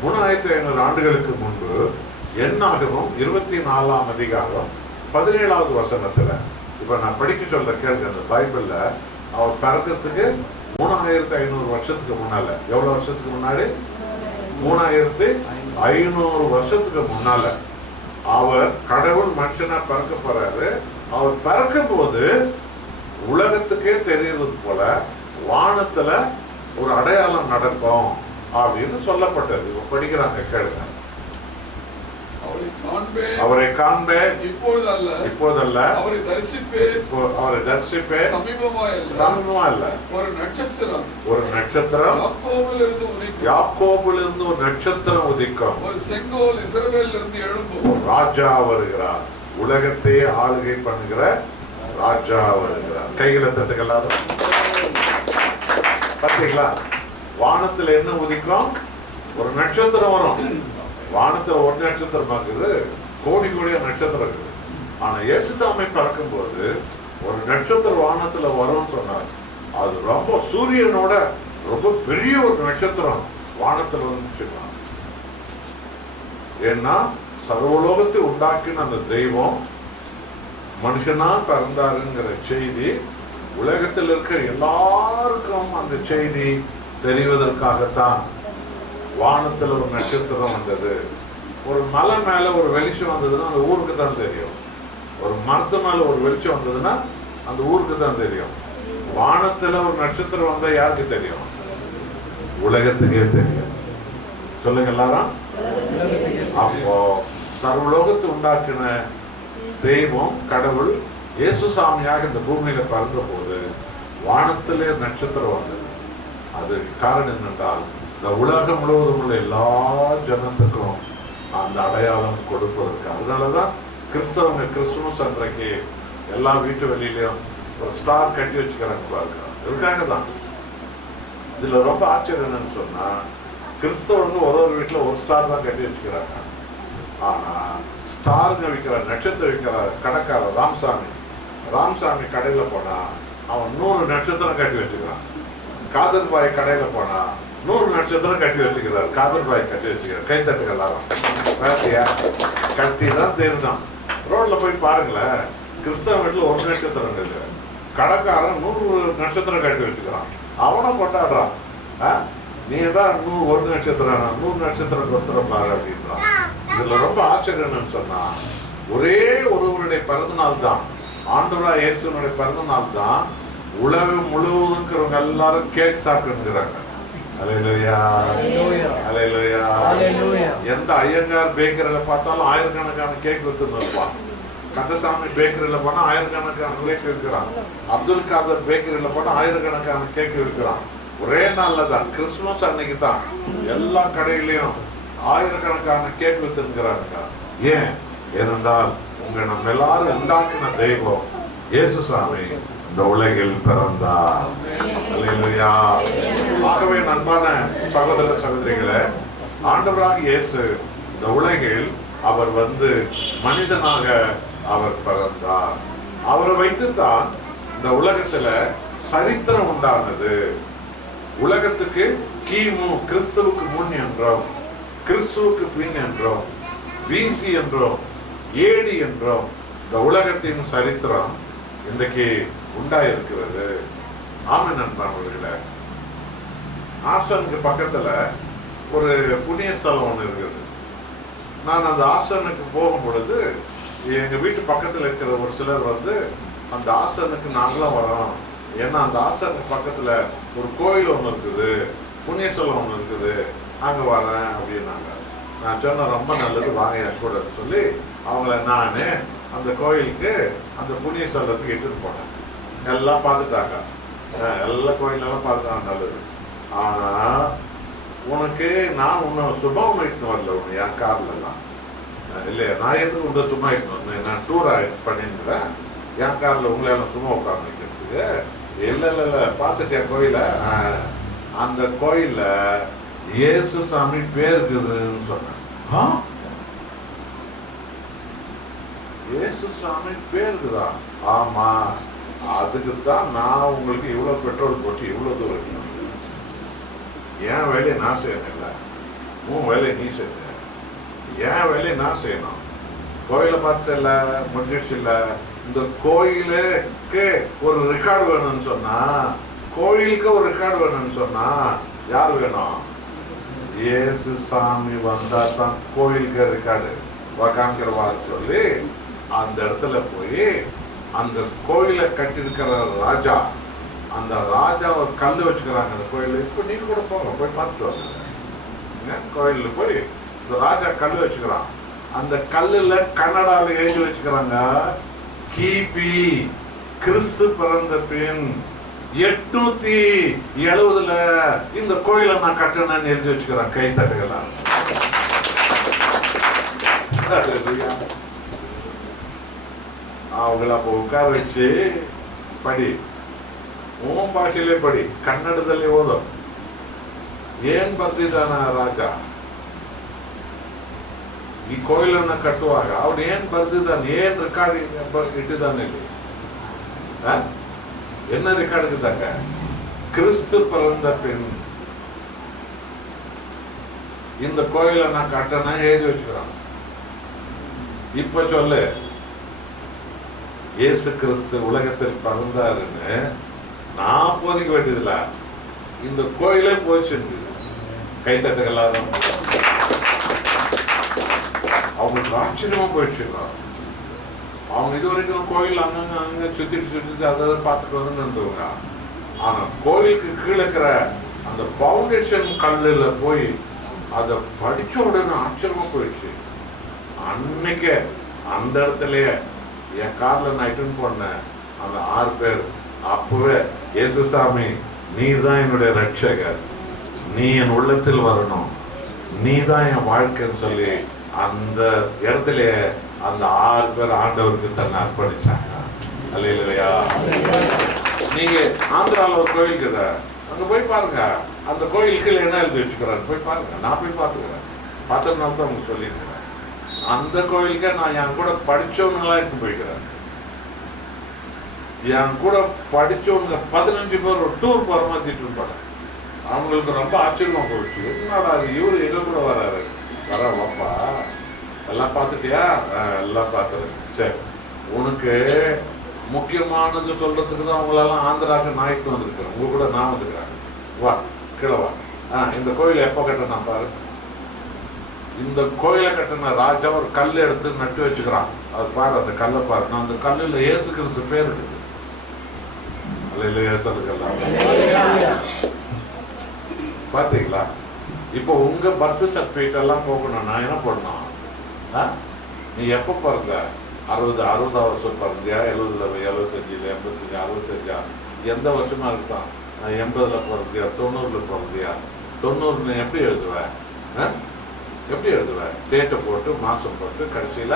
3500 ஆண்டுகளுக்கு முன்பு என்னாகமம் 24ஆம் அதிகாரம் 17வது வசனத்துல, இப்ப நான் படிக்க சொல்ற கேள்வி, அந்த பைபிள்ல அவர் பிறக்கிறதுக்கு 3500 வருஷத்துக்கு முன்னால, எவ்வளவு வருஷத்துக்கு முன்னாடி? 3500 வருஷத்துக்கு முன்னால அவர் கடவுள் மனுஷனா பிறக்க போறாரு. அவர் பிறக்கும் போது உலகத்துக்கே தெரியறது போல வானத்துல ஒரு அடையாளம் நடக்கும் அப்படின்னு சொல்லப்பட்டது. படிக்கிறாங்க, கேளுங்க. அவரை காண்பேன், இப்போதல்ல அவரை தரிசிப்பேன், சமீபமா இல்ல. ஒரு நட்சத்திரம் யாக்கோபிலிருந்து ஒரு நட்சத்திரம் உதிக்கும். ஒரு செங்கோல் இஸ்ரவேலிலிருந்து எழும்பும். ஒரு ராஜா வருகிறார், உலகத்தையே ஆளுகை பண்ணுகிற ராஜா வருகிறார். கைகளை தட்டுகளாத பார்த்தீங்களா? வானத்துல என்ன உதிக்கும்? ஒரு நட்சத்திரம் வரும். வானத்துல ஒரு நட்சத்திரம் இருக்குது, கோடி கோடிய நட்சத்திரம் இருக்குது. ஆனா இயேசுசாமி பிறக்கும் போது ஒரு நட்சத்திரம் வானத்துல வரும்னு சொன்னார். அது ரொம்ப சூரியனோட ரொம்ப பெரிய ஒரு நட்சத்திரம் வானத்துல வந்துச்சுன்னா, ஏன்னா சர்வலோகத்தை உண்டாக்கின அந்த தெய்வம் மனுஷனா பிறந்தாருங்கிற செய்தி உலகத்தில் இருக்கிற எல்லாருக்கும் அந்த செய்தி தெரிவதற்காகத்தான் வானத்துல ஒரு நட்சத்திரம் வந்தது. ஒரு மலை மேல ஒரு வெளிச்சம் வந்ததுன்னா அந்த ஊருக்கு தான் தெரியும். ஒரு மரத்து மேல ஒரு வெளிச்சம் வந்ததுன்னா அந்த ஊருக்கு தான் தெரியும். வானத்துல ஒரு நட்சத்திரம் வந்தா யாருக்கு தெரியும்? உலகத்துக்கே தெரியும். சொல்லுங்க எல்லாரும். அப்போ சர்வலோகத்தை உண்டாக்கின தெய்வம் கடவுள் இயேசுசாமியாக இந்த பூமியில பிறந்த போது வானத்திலே நட்சத்திரம் வந்தது. அது காரணம் என்னென்றால் இந்த உலகம் முழுவதும் உள்ள எல்லா ஜனத்துக்கும் அந்த அடையாளம் கொடுப்பதற்கு. அதனாலதான் கிறிஸ்தவங்க கிறிஸ்துமஸ் அன்றைக்கு எல்லா வீட்டு வெளியிலையும் ஒரு ஸ்டார் கட்டி வச்சுக்கிறாங்க பாருங்க. இதுக்காக தான். இதுல ரொம்ப ஆச்சரியம் என்னன்னு சொன்னா, கிறிஸ்தவங்க ஒரு வீட்டுல ஒரு ஸ்டார் தான் கட்டி வச்சுக்கிறாங்க. ஆனா ஸ்டாருங்க விற்கிற நட்சத்திரம் விற்கிற கடைக்காரர் ராம்சாமி கடையில போனா அவன் 100 நட்சத்திரம் கட்டி வச்சுக்கிறான். காதர்பாய் கடையில போனா 100 நட்சத்திரம் கட்டி வச்சுக்கிறார். காதர்பாய் கட்டி வச்சுக்கிறார். கைத்தட்டுகள் எல்லாரும் கட்டி தான் தெரியும். ரோட்ல போய் பாருங்களேன், கிறிஸ்தவ வீட்டுல ஒரு நட்சத்திரம் இருக்குது, கடைக்காரன் 100 நட்சத்திரம் கட்டி வச்சுக்கிறான். அவனை கொண்டாடுறான். நீ தான் 100 நட்சத்திரம் 100 நட்சத்திரம் கொடுத்துற பாரு அப்படின்றான். இதுல ரொம்ப ஆச்சரியம் என்னன்னு சொன்னா, ஒரே ஒருவருடைய பிறந்த நாள் தான், ஆண்டவராகிய இயேசுவினுடைய பிறந்த நாள் தான் உலகம் முழுவதும் இருக்கிறவங்க எல்லாரும் கேக் சாப்பிட்டுக்கிறாங்க. அல்லேலூயா, அல்லேலூயா. எந்த ஐயங்கார் பேக்கரியில பார்த்தாலும் ஆயிரக்கணக்கான கேக் வித்துன்னு இருப்பான். கந்தசாமி பேக்கரியில போனா ஆயிரக்கணக்கான கேக் விற்கிறான். அப்துல் காதர் பேக்கரியில போனா ஆயிரக்கணக்கான கேக் விற்கிறான். ஒரே நாள்ல தான், கிறிஸ்துமஸ் அன்னைக்கு தான் எல்லா கடையிலையும் ஆயிரக்கணக்கான கேக் வித்துங்கிறாங்க. ஏன்? ஏனென்றால் நம்ம எல்லாரும் உண்டாக்கின தெய்வம் இயேசுசாமி இந்த உலகில் பிறந்தார். அல்லேலூயா. ஆகவே அன்பான சகோதர சகோதரிகளே, ஆண்டவராகிய இயேசு இந்த உலகில் அவர் மனிதனாக அவர் பிறந்தார். அவரை வைத்துத்தான் இந்த உலகத்துல சரித்திரம் உண்டானது. உலகத்துக்கு கிமு கிறிஸ்துவுக்கு முன் என்றோம், கிறிஸ்துவுக்கு பின் என்றோம், பிசி என்றோம், ஏடி என்றோம். இந்த உலகத்தின் சரித்திரம் இன்றைக்கு உண்டாயிருக்கிறது. ஆமென் நண்பர்களே. ஆசனுக்கு பக்கத்துல ஒரு புண்ணிய ஸ்தலம் ஒன்று இருக்குது. நான் அந்த ஆசனுக்கு போகும் பொழுது எங்க வீட்டு பக்கத்துல இருக்கிற ஒரு சிலர் அந்த ஆசனுக்கு நாங்களும் வரோம், ஏன்னா அந்த ஆசனுக்கு பக்கத்துல ஒரு கோயில் ஒன்று இருக்குது, புண்ணிய ஸ்தலம் ஒன்று இருக்குது, அங்க வரேன் அப்படின்னாங்க. நான் சொன்ன ரொம்ப நல்லது, வாங்க என் கூட சொல்லி அவங்கள நான் அந்த கோயிலுக்கு அந்த புண்ணிய ஸ்தலத்துக்கு இட்டுன்னு போனேன். எல்லாம் பார்த்துட்டாங்க, எல்லா கோயிலெல்லாம் பார்த்துட்டாங்க, நல்லது. ஆனா உனக்கு நான் உன்னை சும்மா இட்டுன்னு வரல, உன்னை என் கார்லாம் இல்லையா, நான் எதுக்கு உன்னை சும்மா இட்டுன்னு வரணும், நான் டூர் பண்ணிருக்கிறேன், என் காரில் உங்களெல்லாம் சும்மா உட்காந்து வைக்கிறதுக்கு. இல்லை இல்லை இல்லை, பார்த்துட்டேன் கோயில, அந்த கோயில இயேசுசாமி பேர் இருக்குதுன்னு சொன்னேன். இயேசு சாமி பேருக்குதான். ஆமா, அதுக்கு தான் நான் உங்களுக்கு இவ்வளவு பெட்ரோல் போட்டு இவ்வளவு தூரம் இருக்கணும். என் வேலையை நான் செய்யணும்ல, உன் வேலையை நீ செய்ய. என் வேலையை நான் செய்யணும். கோயிலை பார்த்துட்டல, முடிஞ்சிடுச்சு இல்ல. இந்த கோயிலுக்கு ஒரு ரெக்கார்டு வேணும்னு சொன்னா, கோயிலுக்கு ஒரு ரெக்கார்டு வேணும்னு சொன்னா யார் வேணும்? இயேசு சாமி வந்தா தான் கோயிலுக்கு ரெக்கார்டு காமிக்கிறவாரு சொல்லி அந்த இடத்துல போய் அந்த கோயிலை கட்டியிருக்கிற ராஜா, அந்த ராஜா ஒரு கல் வச்சுக்கிறாங்க அந்த கோயில். இப்போ நீங்க கூட போங்க, போய் பார்த்துட்டு வாங்க. கோயிலில் போய் இந்த ராஜா கல் வச்சுக்கிறான். அந்த கல்லுல கன்னடாவில் எழுதி வச்சுக்கிறாங்க, கிபி கிறிஸ்து பிறந்த பின் 870 இந்த கோயிலை நான் கட்டினேன்னு எழுதி வச்சுக்கிறேன். கை தட்டுக்கலாம். அவங்கள அப்போ உட்கார வச்சு படி, உன் ಭಾಷೆಯಲ್ಲೇ ಪಡಿ, ಕನ್ನಡದಲ್ಲಿ ಓದೋ. ಏನ್ ಬರ್ದಿದ್ದಾನ ರಾಜ ಈ ಕೋಯಿಲನ್ನ ಕಟ್ಟುವಾಗ? ಅವ್ನು ಏನ್ ಬರ್ದಿದ್ದಾನೆ, ಏನ್ ರೆಕಾರ್ಡ್ ಇಟ್ಟಿದ್ದಾನೆ ಇಲ್ಲಿ? என்ன ரெக்கார்டு இருக்குதாங்க? கிறிஸ்து பிறந்த பின் இந்த கோயிலை நான் கட்டணா எழுதி வச்சுக்கிறான். இப்ப சொல்லு, இயேசு கிறிஸ்து உலகத்தில் பிறந்தாருன்னு நான் போதிக்க வேண்டியதில்ல, இந்த கோயிலே போச்சு. கைத்தட்டுகள் எல்லாரும். அவங்களுக்கு ஆச்சரியமா போயிடுச்சுங்க. அவங்க இது வரைக்கும் கோயில் அங்கங்க அங்க சுத்திட்டு அதை பார்த்துட்டு வந்து இருந்தவங்க. ஆனா கோயிலுக்கு கீழே இருக்கிற அந்த பவுண்டேஷன் கல்லுல போய் அதை படிச்ச உடனே ஆச்சரியமா போயிடுச்சு. அன்னைக்கு அந்த இடத்துலயே என் கார்ல நான் இட்டுன்னு போனேன் அந்த 6 பேர். அப்பவே இயேசுசாமி நீ தான் என்னுடைய ரட்சகர், நீ என் உள்ளத்தில் வரணும், நீ தான் என் வாழ்க்கைன்னு சொல்லி அந்த இடத்துல அந்த 6 பேர் ஆண்டவருக்கு தன்னை அர்ப்பணிச்சாங்க. அல்லேலூயா. நீங்க ஆந்திராவில் ஒரு கோயில் இருக்குதா, அங்க போய் பாருங்க. அந்த கோயிலுக்கு என்ன எழுதி வச்சுக்கிறாரு போய் பாருங்க. நான் போய் பார்த்துக்கிறேன், பார்த்ததுனால தான் உங்களுக்கு சொல்லியிருக்கிறேன். அந்த கோயிலுக்கு நான் என் கூட படிச்சவங்களாம் எடுத்து போய்க்கிறேன். என் கூட படிச்சவங்க 15 பேர் ஒரு டூர் போற மாதிரி இருப்பாங்க. அவங்களுக்கு ரொம்ப ஆச்சரியமா போயிடுச்சு. என்னடா அது, இவரு எங்க கூட வராரு? வரவாப்பா, எல்லாம் பார்த்துட்டியா? எல்லாம் பார்த்துருங்க. சரி, உனக்கு முக்கியமானது சொல்றதுக்கு தான் உங்களெல்லாம் ஆந்திராவுக்கு நாய்க்கு வந்திருக்கிறேன். உங்க கூட நான் வந்துக்கிறேன். வா கீழே வா. இந்த கோயிலை எப்போ கட்டினா பாரு. இந்த கோயிலை கட்டின ராஜா ஒரு கல் எடுத்து நட்டு வச்சுக்கிறான். அது பாரு, அந்த கல்லை பாரு. நான் அந்த கல்லுல இயேசு கிறிஸ்து பேர் இருக்குது. பாத்தீங்களா? இப்போ உங்க பர்த் சர்டிபிகேட் எல்லாம் போகணும். நான் என்ன பண்ணணும்? நீ எப்போ பிறந்த? 60 வருஷம் பிறந்தியா? 70, 75, 85, 65, எந்த வருஷமா இருக்கான்? 80 பிறந்தியா? 90 பிறந்தியா? 90 எப்படி எழுதுவேன்? எப்படி எழுதுவேன்? டேட்டை போட்டு மாசம் போட்டு கடைசியில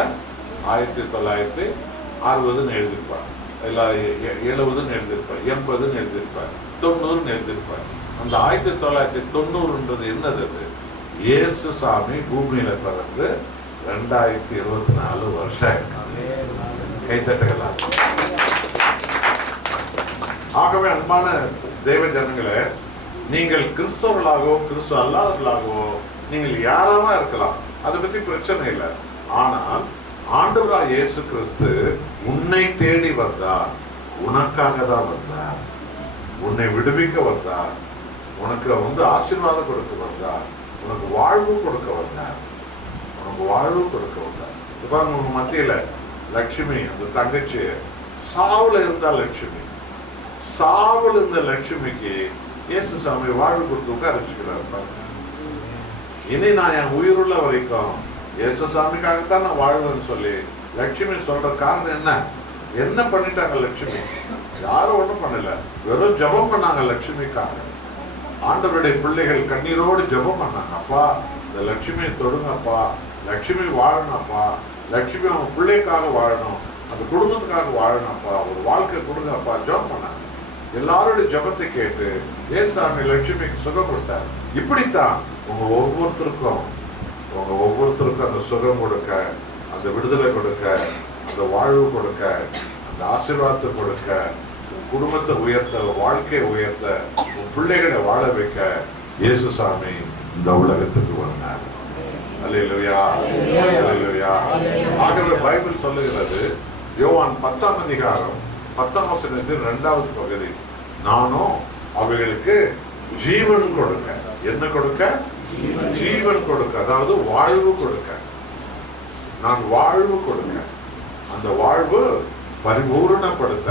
1960 எழுதியிருப்பான், இல்லை 70 எழுதியிருப்பான், 80 எழுதியிருப்பான், 90 எழுதியிருப்பான். அந்த 1990 என்னது? அது இயேசு சாமி பூமியில பிறந்து 2024 வருஷம். கைத்தட்டுகளா? ஆகவே அன்பான தேவ ஜனங்களே, நீங்கள் கிறிஸ்தவர்களாகவோ கிறிஸ்துவ அல்லாதவர்களாகவோ நீங்கள் யாராவா இருக்கலாம், அதை பத்தி பிரச்சனை இல்லை. ஆனால் ஆண்டவராய் இயேசு கிறிஸ்து உன்னை தேடி வந்தார், உனக்காக தான் வந்தார், உன்னை விடுவிக்க வந்தார், உனக்கு ஆசீர்வாதம் கொடுக்க வந்தார், உனக்கு வாழ்வு கொடுக்க வந்தார், உனக்கு வாழ்வு கொடுக்க வந்தார். இப்ப உங்க மத்தியில லட்சுமி, அந்த தங்கச்சி சாவுல இருந்தா லட்சுமி, சாவுல இருந்த லட்சுமிக்கு இயேசு சாமி வாழ்வு கொடுத்து உட்காரச்சுக்கிறார். இனி நான் என் உயிருள்ள வரைக்கும் இயேசு சாமிக்காகத்தான் நான் வாழ்வேன்னு சொல்லி லட்சுமி சொல்ற காரணம் என்ன? என்ன பண்ணிட்டாங்க லட்சுமி? யாரும் ஒண்ணும் பண்ணல, வெறும் ஜபம் பண்ணாங்க லட்சுமிக்காக. ஆண்டவருடைய பிள்ளைகள் கண்ணீரோடு ஜபம் பண்ணாங்க. அப்பா, இந்த லட்சுமியை தொடுங்கப்பா, லட்சுமி வாழணும்ப்பா, லட்சுமி அவங்க பிள்ளைக்காக வாழணும், அந்த குடும்பத்துக்காக வாழணும்ப்பா, ஒரு வாழ்க்கை கொடுங்கப்பா, ஜபம் பண்ணாங்க. எல்லாருடைய ஜபத்தை கேட்டு ஏசாமி லட்சுமிக்கு சுகம் கொடுத்தார். இப்படித்தான் உங்க ஒவ்வொருத்தருக்கும் அந்த சுகம் கொடுக்க, அந்த விடுதலை கொடுக்க, அந்த வாழ்வு கொடுக்க, அந்த ஆசீர்வாதத்தை கொடுக்க, உன் குடும்பத்தை உயர்த்த, வாழ்க்கையை உயர்த்த, உன் பிள்ளைகளை வாழ வைக்க இயேசுசாமி இந்த உலகத்துக்கு வந்தார். அல்லேலூயா, அல்லேலூயா. ஆகவே பைபிள் சொல்லுகிறது, யோவான் 10ஆம் அதிகாரம் 10ஆம் வசனத்தின் 2வது பகுதி, நானும் அவைகளுக்கு ஜீவன் கொடுக்க. என்ன கொடுக்க? ஜீவன் கொடுக்க, அதாவது வாழ்வு கொடுக்க. நான் வாழ்வு கொடுக்க, அந்த வாழ்வு பரிபூர்ணப்படுத்த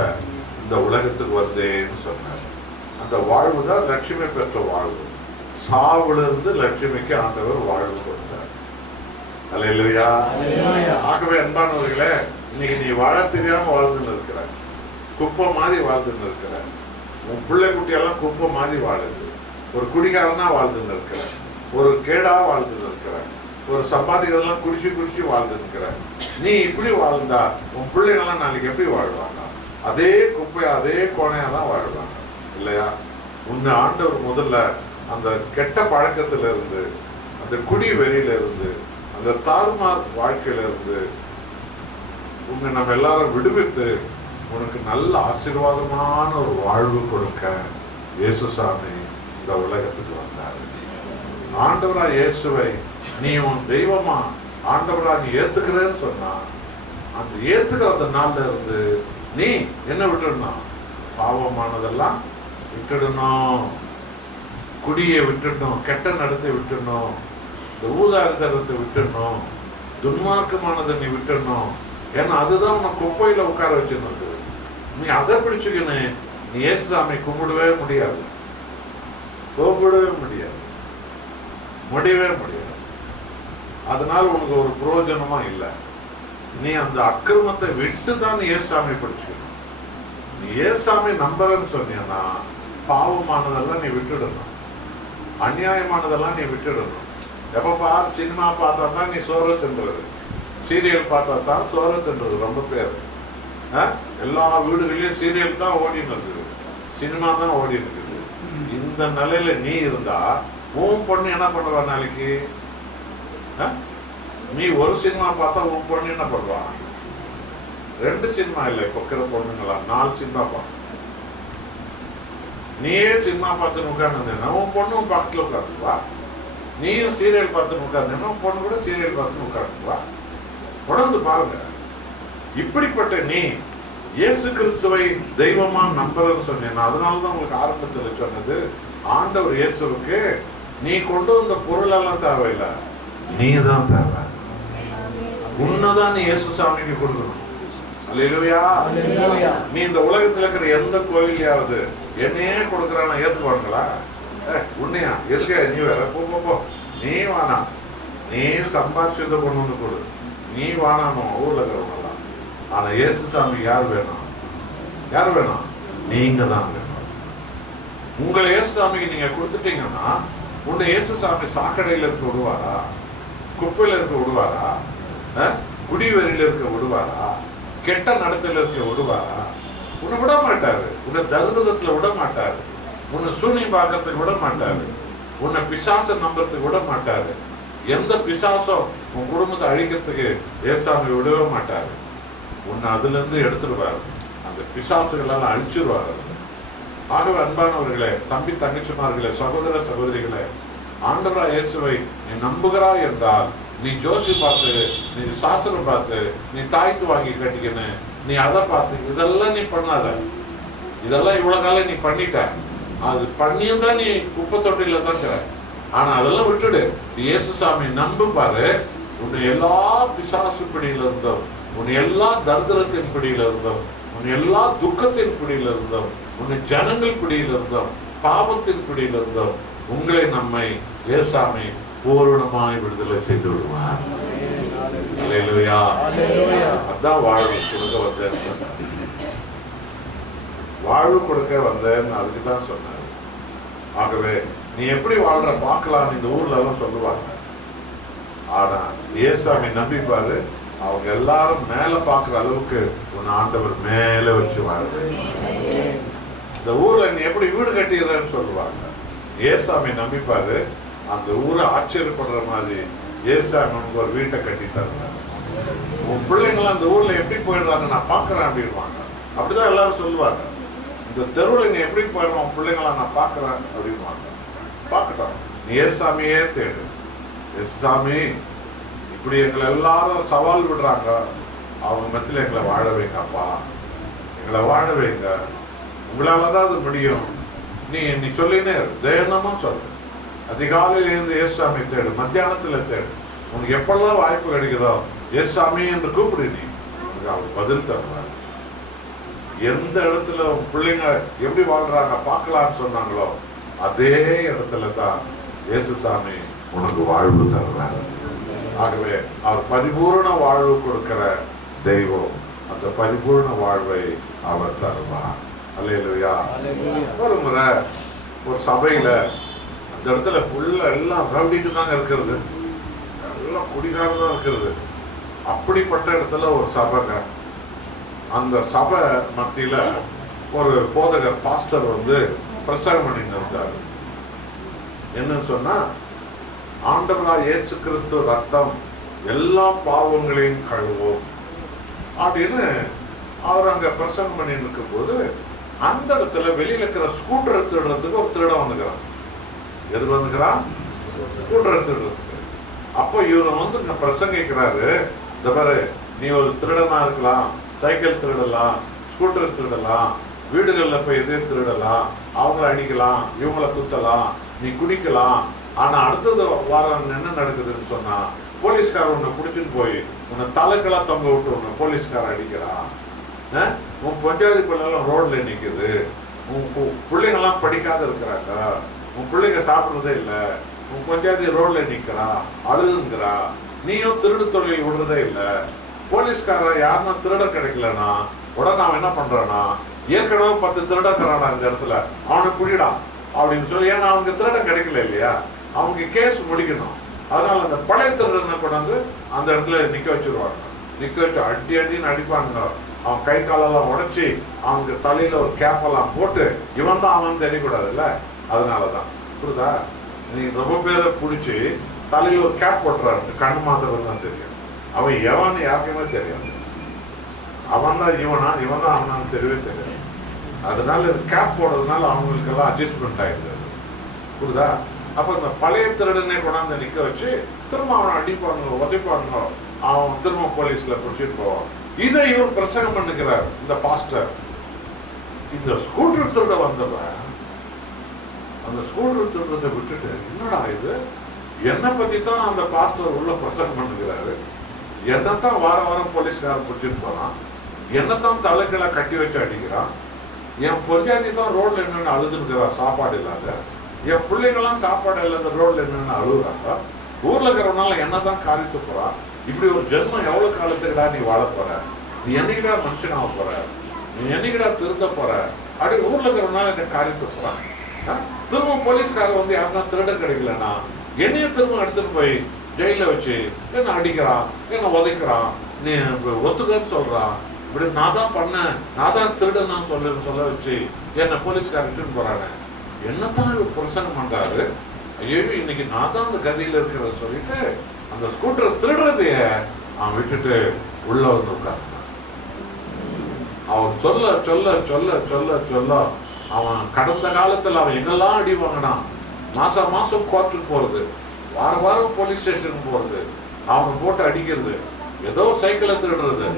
இந்த உலகத்துக்கு வந்தேன்னு சொன்னார். அந்த வாழ்வு தான் லட்சுமி பெற்ற வாழ்வு. சாவிலிருந்து லட்சுமிக்கு ஆண்டவர் வாழ்வு கொடுத்தார். அல்லேலூயா. ஆகவே அன்பானவர்களே, இன்னைக்கு நீ வாழ தெரியாம வாழ்ந்துன்னு இருக்கிற, குப்பை மாதிரி வாழ்ந்துன்னு இருக்கிற, உன் பிள்ளை குட்டியெல்லாம் குப்பை மாதிரி வாழுது, ஒரு குடிகாரனா வாழ்ந்துன்னு இருக்கிற, ஒரு கேடா வாழ்ந்துன்னு இருக்கிற, ஒரு சம்பாதிக்கிறதெல்லாம் குடிச்சு வாழ்ந்துன்னு இருக்கிற, நீ இப்படி வாழ்ந்தா உன் பிள்ளைங்கெல்லாம் நாளைக்கு எப்படி வாழ்வாங்க? அதே குப்பையா அதே கோணையா தான் வாழ்வாங்க இல்லையா? உன்னை ஆண்டவர் முதல்ல அந்த கெட்ட பழக்கத்துல இருந்து, அந்த குடி வெறியில இருந்து, அந்த தாறுமார் வாழ்க்கையில இருந்து உன்னை நம்ம எல்லாரும் விடுவித்து உனக்கு நல்ல ஆசீர்வாதமான ஒரு வாழ்வு கொடுக்க இயேசுசாமி இந்த உலகத்துக்கு வந்தார். ஆண்டவரா இயேசுவை நீ உன் தெய்வமா ஆண்டவரா நீ ஏத்துக்கிறேன்னு சொன்னா, அந்த ஏத்துக்கிற அந்த நாள்ல இருந்து நீ என்ன விட்டுடணும்? பாவமானதெல்லாம் விட்டுடணும், குடியை விட்டுடணும், கெட்ட நடத்தை விட்டுடணும், இந்த ஊதாரித்தனத்தை விட்டுடணும், துன்மார்க்கமானதை நீ விட்டுடணும். ஏன்னா அதுதான் உன்னை குப்பையில உட்கார வச்சுன்னு. நீ அதை பிடிச்சுக்கின்னு நீ இயேசுசாமி கும்பிடவே முடியாது, கும்பிடவே முடியாது, முடியவே முடியாது. அதனால உனக்கு ஒரு பிரயோஜனமா இல்லை. நீ அந்த அக்கிரமத்தை விட்டு தான் நீ இயேசுசாமி பிடிச்சுக்கணும். நீ இயேசுசாமி நம்புறன்னு சொன்னீங்கன்னா பாவமானதெல்லாம் நீ விட்டுடணும், அநியாயமானதெல்லாம் நீ விட்டுடணும். எப்ப பார் சினிமா பார்த்தா தான் நீ சோறு தின்றது, சீரியல் பார்த்தா தான் சோறு தின்றது. ரொம்ப பேர் எல்லா வீடுகளையும் சீரியல் தான் ஓடின்னு இருக்குது, சினிமா தான் ஓடி இருக்குது. இந்த நிலையில நீ இருந்தா உன் பொண்ணு என்ன பண்ணுவா? நாளைக்கு நீ ஒரு சினிமா பார்த்தா உன் பொண்ணு என்ன பண்ணுவா? 2 சினிமா இல்லை, கொக்கிற பொண்ணுங்களா 4 சினிமா பார்க்க. நீயே சினிமா பார்த்து உட்கார்ந்து உன் பொண்ணும் பக்கத்துல உட்காந்துவா. நீயும் சீரியல் பார்த்து உட்கார்ந்தேன்னா உன் பொண்ணு கூட சீரியல் பார்த்து உட்காந்துவா. உணர்ந்து பாருங்க. இப்படிப்பட்ட நீ இயேசு கிறிஸ்துவை தெய்வமா நம்புறன்னு சொன்னேன். அதனாலதான் உங்களுக்கு ஆரம்பத்தில் சொன்னது, ஆண்டவர் இயேசுவுக்கு நீ கொண்டு வந்த பொருள் எல்லாம் தேவையில்லை, நீ தான் தேவை. உன்னதான் நீ இயேசுசாமிக்கு கொடுக்கணும். அல்லேலூயா. நீ இந்த உலகத்துல இருக்கிற எந்த கோயிலையாவது என்னையே கொடுக்கறானா ஏத்துக்குவாங்களா? உன்னையா எதுக்க நீ வேற போ, நீ வானா, நீ சம்பாதிச்சதை கொண்டு வந்து கொடு, நீ வானானும் ஊர்ல இருக்கிறவங்கலாம். ஆனா இயேசுசாமி யார் வேணும்? யார் வேணும்? நீங்க தான் வேணும். உங்களை இயேசுசாமிக்கு நீங்க கொடுத்துட்டீங்கன்னா உன்னை இயேசுசாமி சாக்கடையில இருக்க விடுவாரா? குப்பையில இருக்க விடுவாரா? குடிவெறியில இருக்க விடுவாரா? கெட்ட நடத்தையில இருக்க விடுவாரா? உன்னை விட மாட்டாரு. உன்னை தரித்திரத்துல விட மாட்டாரு. உன்னை சூனியம் பார்க்கறதுக்கு விட மாட்டாரு. உன்னை பிசாசம் நம்புறதுக்கு விட மாட்டாரு. எந்த பிசாசம் உன் குடும்பத்தை அழிக்கிறதுக்கு இயேசுசாமி விடவே மாட்டாரு. உன்னை அதுல இருந்து எடுத்துடுவாரு, அந்த பிசாசுகளெல்லாம் அழிச்சிருவாரு. ஆகவே அன்பானவர்களே, தம்பி தங்கச்சிமார்களே, சகோதர சகோதரிகளே, ஆண்டவரா இயேசுவை நீ நம்புகிறாய் என்றால் நீ ஜோசி பார்த்து, நீ சாஸ்திரம் பார்த்து, நீ தாய்த்து வாங்கி கட்டிக்கணும், நீ அதை பார்த்து இதெல்லாம் நீ பண்ணாத. இதெல்லாம் இவ்வளவு காலம் நீ பண்ணிட்ட, அது பண்ணியும் தான் நீ குப்பை தொட்டில தான் இருக்கிற. ஆனா அதெல்லாம் விட்டுடு, இயேசுசாமி நம்பு பாரு. உன்னை எல்லா பிசாசு பிடியில இருந்தோம், உன்னை எல்லா தரித்திரத்தின் பிடியில இருந்தோம், உன்னை எல்லா துக்கத்தின் பிடியில இருந்தோம், உன்னை ஜனங்கள் பிடியில இருந்தோம், பாவத்தின் பிடியில இருந்தோம். உங்களை நம்மை இயேசுசாமி பூரணமாய் விடுதலை செய்து விடுவார். அல்லேலூயா. அதான் வாழ்வு கொடுக்க வந்தேன்னு சொன்னார். வாழ்வு கொடுக்க வந்தேன்னு அதுக்கு தான் சொன்னார். ஆகவே நீ எப்படி வாழ்ற பார்க்கலாம் இந்த ஊர்ல எல்லாம் சொல்லுவாங்க. ஆனா இயேசுசாமி நம்பிப்பாரு, அவங்க எல்லாரும் மேல பாக்குற அளவுக்கு உன் ஆண்டவர் மேல வச்சு வாழுது. இந்த ஊர்ல நீ எப்படி வீடு கட்டிடுறன்னு சொல்லுவாங்க. இயேசுசாமி நம்பிப்பாரு, அந்த ஊரை ஆச்சரியப்படுற மாதிரி இயேசுசாமி ஒரு வீட்டை கட்டி தருவார். உன் பிள்ளைங்களாம் அந்த ஊர்ல எப்படி போயிடுறாங்க நான் பார்க்கறேன் அப்படின்வாங்க. அப்படிதான் எல்லாரும் சொல்லுவாங்க. இந்த தெருவில் நீ எப்படி போயிடும் உன் பிள்ளைங்களாம் நான் பார்க்கறேன் அப்படின்வாங்க. பார்க்கட்டும், நீ ஏசாமியே தேடு. ஏசாமி இப்படி எங்களை எல்லாரும் சவால் விடுறாங்க, அவங்க மத்தியில் எங்களை வாழ வைங்கப்பா, எங்களை வாழ வைங்க, உங்களால தான் அது முடியும். நீ சொல்லினே தினமா சொல்லு. அதிகாலையில் இருந்து ஏசாமி தேடு, மத்தியானத்துல தேடு, உனக்கு எப்பெல்லாம் வாய்ப்பு கிடைக்குதோ ஏசாமி என்று கூப்பிடு. நீ அவர் பதில் தருவார். எந்த இடத்துல உன் பிள்ளைங்க எப்படி வாழ்றாங்க பார்க்கலான்னு சொன்னாங்களோ அதே இடத்துல தான் இயேசுசாமி உனக்கு வாழ்வு தருவார். ஆகவே அவர் பரிபூர்ண வாழ்வு கொடுக்கிற தெய்வம். அந்த பரிபூர்ண வாழ்வை அவர் தருவார். அல்லேலூயா. ஒரு முறை ஒரு சபையில அந்த இடத்துல புள்ள எல்லாம் ரவுடிக்கு தாங்க இருக்கிறது, எல்லாம் குடிகாரம் தான் இருக்கிறது. அப்படிப்பட்ட இடத்துல ஒரு சபைங்க. அந்த சபை மத்தியில ஒரு போதகர் பாஸ்டர் பிரசங்கம் பண்ணிட்டு இருந்தார். என்னன்னு சொன்னா, ஆண்டவராய் இயேசு கிறிஸ்து ரத்தம் எல்லா பாவங்களையும் கழுவும் அப்படின்னு அவர் அங்க பிரசங்கம் பண்ணிட்டு இருக்கும் போது அந்த இடத்துல வெளியில இருக்கிற ஸ்கூட்டரை திருடுறதுக்கு ஒரு திருடம் வந்துக்கிறான். எது வந்துக்கிறான்? ஸ்கூட்டரை திருடுறதுக்கு. அப்போ இவர் இங்க பிரசங்கிக்கிறாரு, இந்த பாரு நீ ஒரு திருடனா இருக்கலாம், சைக்கிள் திருடலாம், ஸ்கூட்டர் திருடலாம், வீடுகளில் போய் எதையும் திருடலாம், அவங்கள அடிக்கலாம், இவங்கள குத்தலாம், நீ குடிக்கலாம். ஆனா அடுத்தது வாரம் என்ன நடக்குதுன்னு சொன்னா, போலீஸ்கார உன்னை பிடிச்சிட்டு போய் உன்னை தலைக்கெல்லாம் தொங்க விட்டு உன்னை போலீஸ்கார அடிக்கிறான். உன் பஞ்சாயத்து பிள்ளைலாம் ரோட்ல நிக்குது, உன் பிள்ளைங்கெல்லாம் படிக்காத இருக்கிறாங்க, உன் பிள்ளைங்க சாப்பிட்றதே இல்லை, உன் பஞ்சாயத்து ரோட்ல நிக்கிறா, அழுதுங்கிறா, நீயும் திருடு தொழில் விடுறதே இல்லை. போலீஸ்கார யாருன்னா திருட கிடைக்கலன்னா உடனே அவன் என்ன பண்றானா, ஏற்கனவே 10 திருடக்கிறானா இந்த இடத்துல, அவனை புடிடா அப்படின்னு சொல்லி, ஏன்னா அவங்க திருடம் கிடைக்கல இல்லையா, அவங்க கேஸ் முடிக்கணும். அதனால அந்த பழைய திருடனை கொண்டாந்து அந்த இடத்துல நிக்க வச்சிருவாங்க. நிக்க வச்சு அடி அடின்னு அடிப்பானுங்க. அவன் கை காலெல்லாம் உடைச்சி அவனுக்கு தலையில ஒரு கேப்பெல்லாம் போட்டு இவன் தான் அவன் தெரியக்கூடாதுல்ல, அதனாலதான். புரியுதா? நீ ரொம்ப பேரை பிடிச்சி தலையில ஒரு கேப் போட்டுறாரு, கண்ணு மாத்திரம் தான் தெரியும். அவன் எவன்னு யாருக்குமே தெரியாது. அவன் தான் இவனா, இவன் தான் அவனான்னு தெரியவே தெரியாது. அதனால கேப் போடுறதுனால அவங்களுக்கெல்லாம் அட்ஜஸ்ட்மெண்ட் ஆயிடுது. புரியுதா? அப்ப இந்த பழைய திருடனே கொண்டாந்து நிக்க வச்சு திரும்ப அவனை அடிப்பானுங்க, உதைப்பானுங்க, அவன் திரும்ப போலீஸ்ல பிடிச்சிட்டு போவான். இதை இவர் பிரசங்கம் பண்ணுகிறார் இந்த பாஸ்டர். இந்த ஸ்கூட்டர் திருட வந்தவன் அந்த ஸ்கூட்டர் திருடத்தை விட்டுட்டு, என்னடா இது, என்னை பத்தி தான் அந்த பாஸ்டர் உள்ள பிரசங்கம் பண்ணுகிறாரு, என்னத்தான் வாரம் போலீஸ்காரன் பிடிச்சிட்டு போறான், என்னத்தான் தலைகளை கட்டி வச்சு அடிக்கிறான், என் பொஞ்சாதி தான் ரோட்ல என்னன்னு அழுதுங்கிறா சாப்பாடு இல்லாத, என் பிள்ளைங்கெல்லாம் சாப்பாடு இல்லாத ரோட்ல என்னன்னு அழுகுறாங்க, ஊர்ல இருக்கிறவனால என்னதான் காரித்து போறான். இப்படி ஒரு ஜென்மம் எவ்வளவு காலத்துக்குடா நீ வாழ போற, நீ என்னைக்குடா மனுஷனாக போற, நீ என்னைக்குடா திருந்த போற அப்படி ஊர்ல இருக்கிறவனால என்ன காரித்து போறான். திரும்ப போலீஸ்காரர் யாருன்னா திருட கிடைக்கலன்னா என்னைய திரும்ப எடுத்துட்டு போய் ஜெயில வச்சு என்ன அடிக்கிறான், என்ன உதைக்கிறான், நீ ஒத்துக்கன்னு சொல்றான், இப்படி நான் தான் பண்ணேன், நான் தான் திருடன் சொல்ல வச்சு என்ன போலீஸ்காரன் போறாங்க. என்னத்தான் இவர் பிரசங்கம் பண்றாரு, ஐயோ இன்னைக்கு நான் தான் அந்த கதியில இருக்கிறது சொல்லிட்டு அந்த ஸ்கூட்டரை திருடுறதைய அவன் விட்டுட்டு உள்ள உட்கார்ந்தான். அவர் சொல்ல சொல்ல சொல்ல சொல்ல சொல்ல அவன் கடந்த காலத்துல அவன் எங்கெல்லாம் அடி வாங்கினான், மாசம் கோர்ட்டுக்கு போறது, வாரம் போலீஸ் ஸ்டேஷனுக்கு போறது, அவனை போட்டு அடிக்கிறது, ஏதோ சைக்கிளை திருடுறது,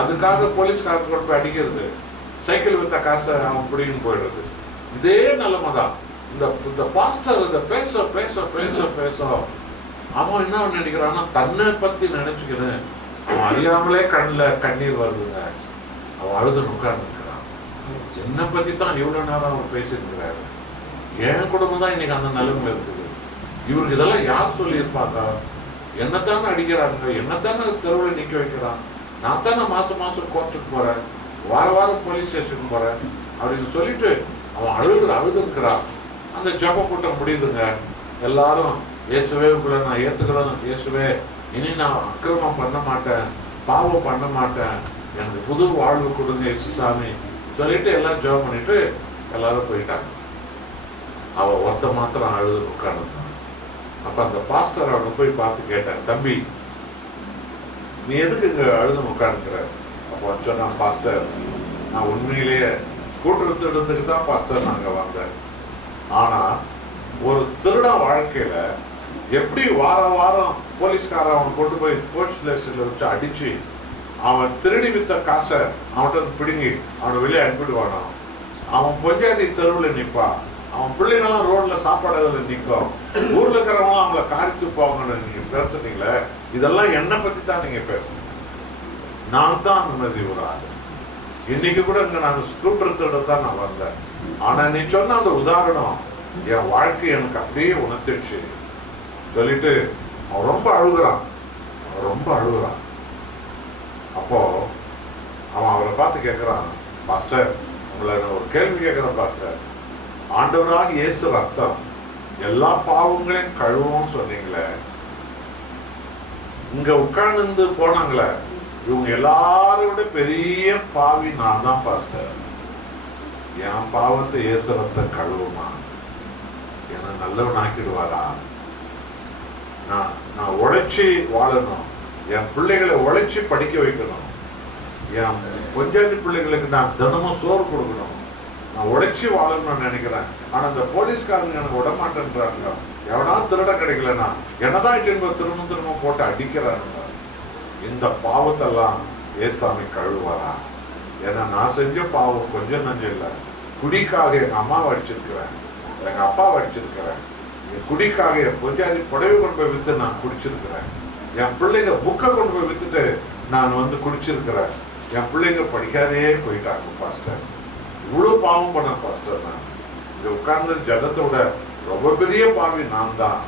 அதுக்காக போலீஸ்காரன் போய் அடிக்கிறது, சைக்கிள் வித்த காசை அவன் பிடின்னு போயிடுறது. இதே நிலைமை தான் இந்த பாஸ்டர் இதை பேச பேச பேச பேச அவன் என்ன நினைக்கிறான்னா, தன்னை பத்தி நினைச்சுக்கணும், அவன் அறியாமலே கண்ணில் கண்ணீர் வருதுங்க, அவன் அழுது உட்கார்ந்து இருக்கிறான். என்னை பத்தி தான் இவ்வளவு நேரம் அவர் பேசியிருக்கிறாரு, என் குடும்பம் தான் இன்னைக்கு அந்த நிலைமையில இருக்குது, இவருக்கு இதெல்லாம் யார் சொல்லியிருப்பாங்க, என்னத்தானே அடிக்கிறாங்க, என்னத்தானே தெருவில் நிக்க வைக்கிறான், நான் தானே மாசம் கோர்ட்டுக்கு போறேன், வாரம் போலீஸ் ஸ்டேஷனுக்கு போறேன் அப்படின்னு சொல்லிட்டு அவன் அழுதுருக்கிறான். அந்த ஜப கூட்டம் முடியுதுங்க. எல்லாரும் இயேசுவே உங்களை நான் ஏத்துக்கிறேன், இயேசுவே இனி நான் அக்கிரமம் பண்ண மாட்டேன், பாவம் பண்ண மாட்டேன், எனக்கு புது வாழ்வு கொடுங்க இயேசுசாமி சொல்லிட்டு எல்லாம் ஜபம் பண்ணிட்டு எல்லாரும் போயிட்டாங்க. அவ ஒருத்த மாத்திரம் அழுது உட்கார்ந்துட்டான். அப்ப அந்த பாஸ்டர் அவனை போய் பார்த்து கேட்டார், தம்பி நீ எதுக்கு இங்கே அழுது உட்காந்துக்கிற? அப்போ சொன்னா, பாஸ்டர் நான் உண்மையிலேயே ஸ்கூட்டர் திருடத்துக்கு தான் பாஸ்டர் நாங்கள் வந்தேன். ஆனால் ஒரு திருட வாழ்க்கையில் எப்படி வார வாரம் போலீஸ்காரன் அவனை கொண்டு போய் போலீஸ் ஸ்டேஷனில் வச்சு அடித்து அவன் திருடி வித்த காசை அவன்கிட்ட பிடுங்கி அவனை வெளியே அனுப்பிடுவானோ, அவன் பொஞ்சாதி தெருவில் நிற்பான், அவன் பிள்ளைங்கள்லாம் ரோட்டில் சாப்பாடு அதில் நிற்கும், ஊரில் இருக்கிறவங்களாம் அவங்கள காரித்து போவாங்கன்னு நீங்கள் பேசுனீங்களே, இதெல்லாம் என்னை பற்றி தான் நீங்கள் பேசுனீங்க. நான் தான் அந்த மாதிரி ஒரு ஆள். இன்னைக்கு கூட இங்கே நான் ஸ்கூட்டர் திருட தான் நான் வந்தேன். ஆனால் நீ சொன்ன அந்த உதாரணம் என் வாழ்க்கை எனக்கு அப்படியே உணர்த்திடுச்சு சொல்லிட்டு அவன் ரொம்ப அழுகுறான். அப்போ அவன் அவரை பார்த்து கேட்குறான், பாஸ்டர் உங்களை நான் ஒரு கேள்வி கேட்குறேன் பாஸ்டர், ஆண்டவராக இயேசு ரத்தம் எல்லா பாவங்களையும் கழுவும் சொன்னீங்களே, இங்க உட்கார்ந்து போனாங்களே இவங்க எல்லாரும் விட பெரிய பாவி நான் தான் பாஸ்டர், என் பாவத்தை இயேசு ரத்தம் கழுவுமா, என்ன நல்லவன் ஆக்கிடுவாரா, நான் உழைச்சி வாழணும், என் பிள்ளைகளை உழைச்சி படிக்க வைக்கணும், என் பஞ்சாயத்து பிள்ளைகளுக்கு நான் தினமும் சோறு கொடுக்கணும், நான் உழைச்சி வாழணும்னு நினைக்கிறேன். ஆனால் இந்த போலீஸ்காரங்க எனக்கு விடமாட்டேன்றாங்க, எவனா திருட கிடைக்கலன்னா என்னதான் திரும்ப போட்டு அடிக்கிறானுங்க. இந்த பாவத்தெல்லாம் ஏசாமி கழுவாரா? ஏன்னா நான் செஞ்ச பாவம் கொஞ்சம் நஞ்சம் இல்லை. குடிக்காக எங்கள் அம்மாவை அடிச்சிருக்கிறேன், எங்கள் அப்பாவை அடிச்சிருக்கிறேன், என் குடிக்காக என் பொஞ்சாதி புடவை கொண்டு போய் விற்று நான் குடிச்சிருக்கிறேன், என் பிள்ளைங்க புக்கை கொண்டு போய் விற்றுட்டு நான் குடிச்சிருக்கிறேன், என் பிள்ளைங்க படிக்காதே போயிட்டாங்க பாஸ்டர், இவ்வளோ பாவம் பண்ண பாஸ்டர். நான் இங்கே உட்கார்ந்து ஜகத்தோட ரொம்ப பெரிய பாவி நான் தான்,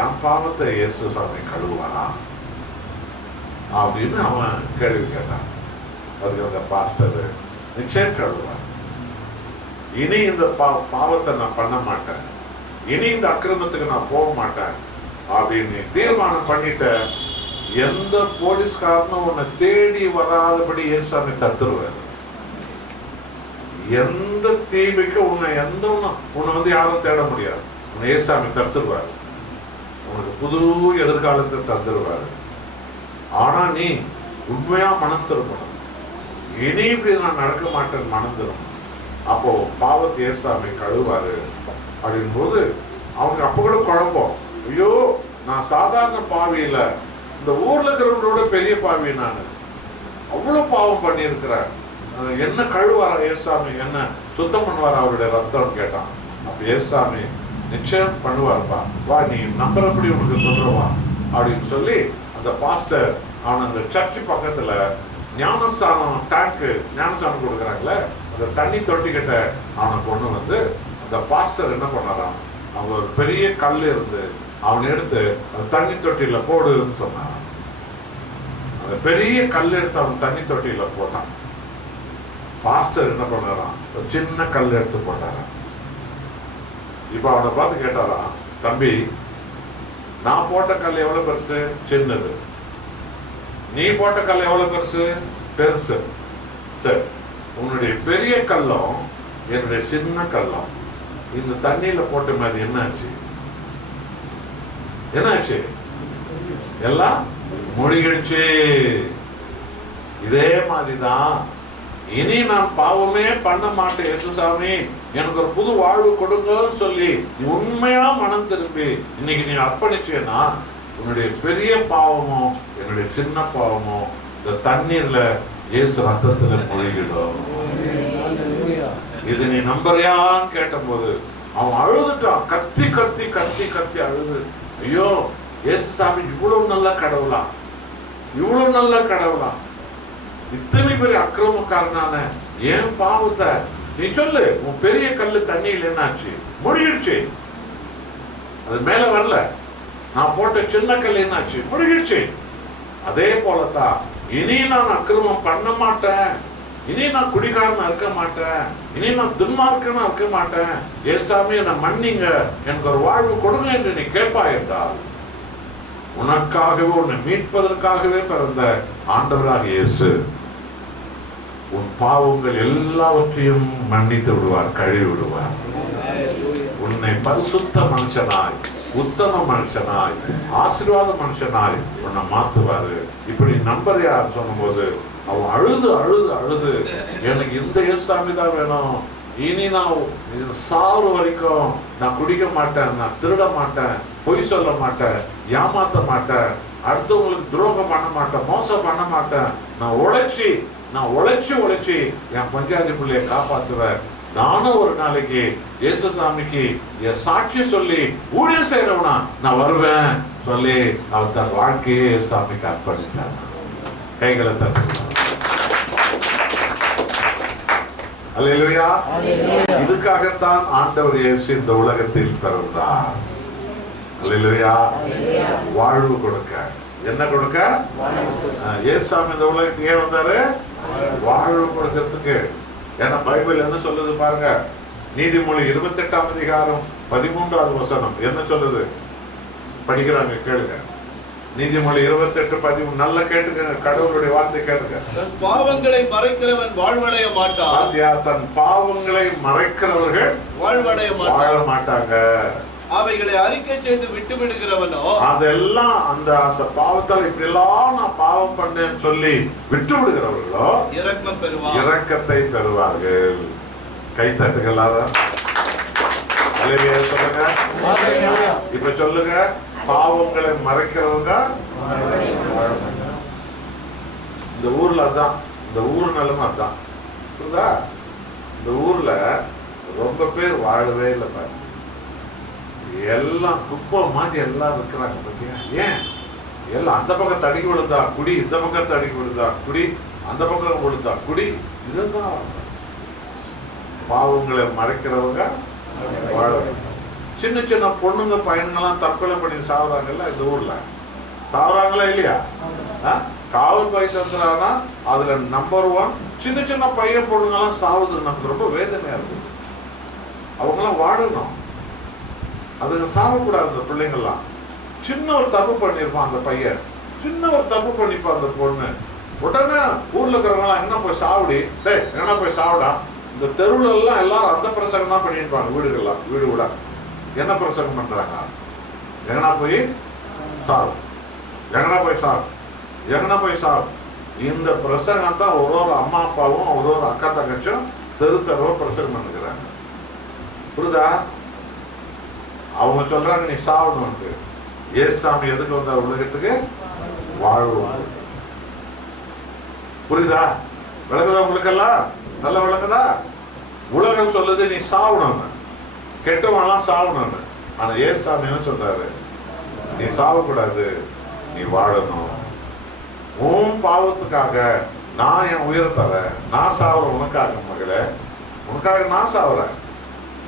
என் பாவத்தை இயேசு சாமி கழுவாரா அப்படின்னு அவன் கேள்வி கேட்டான். அதுக்கு அந்த பாஸ்டர் நிச்சயம் கழுவார், இனி இந்த பாவத்தை நான் பண்ண மாட்டேன், இனி இந்த அக்கிரமத்துக்கு நான் போக மாட்டேன் அப்படின்னு தீர்மானம் பண்ணிட்ட. எந்த போலீஸ்காரனும் உன்னை தேடி வராதபடி ஏசாமி தத்துருவார். எந்த தீமைக்கு உன்னை உன்னை யாரும் தேட முடியாது, உன்னை ஏசாமி தத்துருவார், உனக்கு புது எதிர்காலத்தை தந்துருவாரு. ஆனா நீ உண்மையா மனம் திரும்பணும், இனி இப்படி நான் நடக்க மாட்டேன்னு மனம் திரும்பணும். அப்போ பாவத்தை ஏசாமி கழுவாரு அப்படின் போது அவனுக்கு அப்ப கூட குழப்பம், ஐயோ நான் சாதாரண பாவி இல்லை, இந்த ஊர்ல இருக்கிறவங்களோட பெரிய பாவி, நான் அவ்வளவு பாவம் பண்ணியிருக்கிறேன், என்ன கழுவாரா ஏசாமி, என்ன சுத்தம் பண்ணுவாரா அவருடைய ரத்தம் கேட்டான். அப்ப ஏசாமி நிச்சயம் பண்ணுவார்ப்பா, வா நீ நம்புறபடி உனக்கு சொல்றவா அப்படின்னு சொல்லி அந்த பாஸ்டர் அவன் அந்த சர்ச்சு பக்கத்துல ஞானஸ்தானம் டேங்க்கு ஞானஸ்தானம் கொடுக்குறாங்களே அந்த தண்ணி தொட்டி கிட்ட அவனை கொண்டு அந்த பாஸ்டர் என்ன பண்ணாராம், அவங்க ஒரு பெரிய கல் இருந்து அவனை எடுத்து அந்த தண்ணி தொட்டியில போடுன்னு சொன்னான். அந்த பெரிய கல் எடுத்து அவன் தண்ணி தொட்டியில போட்டான். பாஸ்டர் என்ன பண்ணாராம், ஒரு சின்ன கல் எடுத்து போட்டாராம். இப்ப அவனை பார்த்து கேட்டாராம், தம்பி நான் போட்ட கல் எவ்வளவு பெருசு, சின்னது, நீ போட்ட கல் எவ்வளவு பெருசு, பெருசு, சரி உன்னுடைய பெரிய கல்லும் என்னுடைய சின்ன கல்லும் இந்த தண்ணியில போட்ட மாதிரி என்னாச்சு எல்லாம் மூழ்கிடுச்சு. இதே மாதிரிதான் இனி நான் பாவமே பண்ண மாட்டேன் இயேசுசாமி, எனக்கு ஒரு புது வாழ்வு கொடுங்கன்னு சொல்லி நீ உண்மையா மனம் திரும்பி இன்னைக்கு நீ அர்ப்பணிச்சேன்னா உன்னுடைய பெரிய பாவமோ என்னுடைய சின்ன பாவமோ இந்த தண்ணீர்ல இயேசு ரத்தத்துல மூழ்கிடும். இது நீ நம்புறியான்னு கேட்ட போது அவன் அழுதுட்டான், கத்தி கத்தி கத்தி கத்தி அழுது, ஐயோ இயேசுசாமி இவ்வளவு நல்ல கடவுளா, இவ்வளவு நல்ல கடவுளா, இத்தனை பெரிய அக்கிரமக்காரனான ஏன் பாவத்தை நீ சொல்லு, உன் பெரிய கல்லு தண்ணியில் என்னாச்சு, மூழ்கிடுச்சு, அது மேல வரல, நான் போட்ட சின்ன கல் என்னாச்சு, மூழ்கிடுச்சு. அதே போலத்தான் இனி நான் அக்கிரமம் பண்ண மாட்டேன், இனி நான் குடிகாரனா இருக்க மாட்டேன், இனி நான் துன்மார்க்கனா இருக்க மாட்டேன், ஏசாமி என்னை மன்னிங்க, எனக்கு ஒரு வாழ்வு கொடுங்க என்று நீ கேட்பாய் என்றால் உனக்காகவே உன்னை மீட்பதற்காகவே பிறந்த ஆண்டவராக இயேசு உன் பாவங்கள் எல்லாவற்றையும் மன்னித்து விடுவார், கழுவி விடுவார், உன்னை பரிசுத்த மனுஷனாய் உத்தம மனுஷனாய், ஆசீர்வாத மனுஷனாய் உன்னை மாத்துவாரு. இப்படி நம்பர் யார் சொல்லும்போது அவன் அழுது அழுது அழுது, எனக்கு இந்த ஏசாமி தான் வேணும், இனி நான் சாவு வரைக்கும் நான் குடிக்க மாட்டேன், நான் திருட மாட்டேன், பொய் சொல்ல மாட்டேன், ஏமாத்த மாட்டேன், அடுத்தவங்களுக்கு துரோகம் பண்ண மாட்டேன், மோசம் பண்ண மாட்டேன், நான் உழைச்சி என் பஞ்சாயத்து பிள்ளைய காப்பாத்துவேன், நானும் ஒரு நாளைக்கு இயேசுசாமிக்கு என் சாட்சி சொல்லி ஊழியம் செய்யறவனா நான் வருவேன் சொல்லி அவர் தன் வாழ்க்கையே இயேசுசாமிக்கு அர்ப்பணிச்சார். கைகளை தட்டு. அல்லேலூயா. இதுக்காகத்தான் ஆண்டவர் இயேசு இந்த உலகத்தில் பிறந்தார். அல்லேலூயா. வாழ்வு கொடுக்க. என்ன கொடுக்க? இயேசுசாமி இந்த உலகத்துக்கு ஏன் வந்தாரு? வாழ்வு கொடுக்கிறதுக்கு. ஏன்னா பைபிள் என்ன சொல்லுது பாருங்க, நீதிமொழி 28ஆம் அதிகாரம் 13வது வசனம் என்ன சொல்லுது? படிக்கிறாங்க, கேளுங்க. நீதிமொழி 28:13 நல்லா கேட்டுக்கங்க, கடவுளுடைய வார்த்தை கேளுங்க. தன் பாவங்களை மறைக்கிறவன் வாழ்வடைய மாட்டான். தன் பாவங்களை மறைக்கிறவர்கள் வாழ மாட்டாங்க. அவைகளை அறிக்கை செய்து விட்டு விடுகிறவனோ, அதெல்லாம் அந்த பாவத்தால் இப்படி எல்லாம் நான் பாவம் பண்ணேன்னு சொல்லி விட்டு விடுகிறவர்களோ இரக்கத்தை பெறுவார்கள். கை தட்டுகள். சொல்லுங்க, இப்ப சொல்லுங்க, பாவங்களை மறைக்கிறவங்க இந்த ஊர்ல அதான், இந்த ஊர் நிலைமை அதான். புரியுதா? இந்த ஊர்ல ரொம்ப பேர் வாழவே இல்லை பாரு, எல்லாம் குப்பை மாதிரி எல்லாம் இருக்கிறாங்க பத்தியா? ஏன்? எல்லாம் அந்த பக்கம் தடுக்கி விழுந்தா குடி, இந்த பக்கம் தடுக்கி விழுந்தா குடி, அந்த பக்கம் விழுந்தா குடி. இதுதான் பாவங்களை மறைக்கிறவங்க வாழ. சின்ன சின்ன பொண்ணுங்க பையனுங்கெல்லாம் தற்கொலை பண்ணி சாவுறாங்கல்ல இந்த ஊர்ல, சாவுறாங்களா இல்லையா? காவல் பை சந்திரானா அதுல நம்பர் 1. சின்ன சின்ன பையன் பொண்ணுங்கெல்லாம் சாவுது, நமக்கு ரொம்ப வேதனையா இருக்குது. அவங்கெல்லாம் வாழணும், அதுங்க சாகக்கூடாது. அந்த பிள்ளைங்கள்லாம் சின்ன ஒரு தப்பு பண்ணிருப்பான் அந்த பையன், சின்ன ஒரு தப்பு பண்ணிப்பான் அந்த பொண்ணு, உடனே ஊர்ல இருக்கிறவங்களாம் என்ன போய் சாவுடி, டேய் என்ன போய் சாவுடா. இந்த தெருவுல எல்லாம் எல்லாரும் அந்த பிரசங்கம் தான் பண்ணிருப்பாங்க. வீடுகள்லாம் வீடு விட என்ன பிரசங்கம் பண்றாங்க? எங்கனா போய் சாவு, எங்கனா போய் சாவு, எங்கனா போய் சாவு. இந்த பிரசங்கம் தான் ஒரு அம்மா அப்பாவும் ஒரு அக்கா தங்கச்சும் தெருவா பிரசங்கம் பண்ணுகிறாங்க. புரியுதா? அவங்க சொல்றாங்க நீ சாவணும். இயேசுசாமி எதுக்கு வந்தார் உலகத்துக்கு? வாழ்வு. புரியுதா? விளங்குதா உங்களுக்கெல்லாம்? நல்லா விளங்குதா? உலகம் சொல்லுது நீ சாவணும், கெட்டவன்லாம் சாவணும். ஆனா இயேசுசாமி என்ன சொல்றாரு? நீ சாவக்கூடாது, நீ வாழணும். உன் பாவத்துக்காக நான் என் உயிரை தரேன், நான் சாவுறேன் உனக்காக மகளே, உனக்காக நான் சாவுறேன்,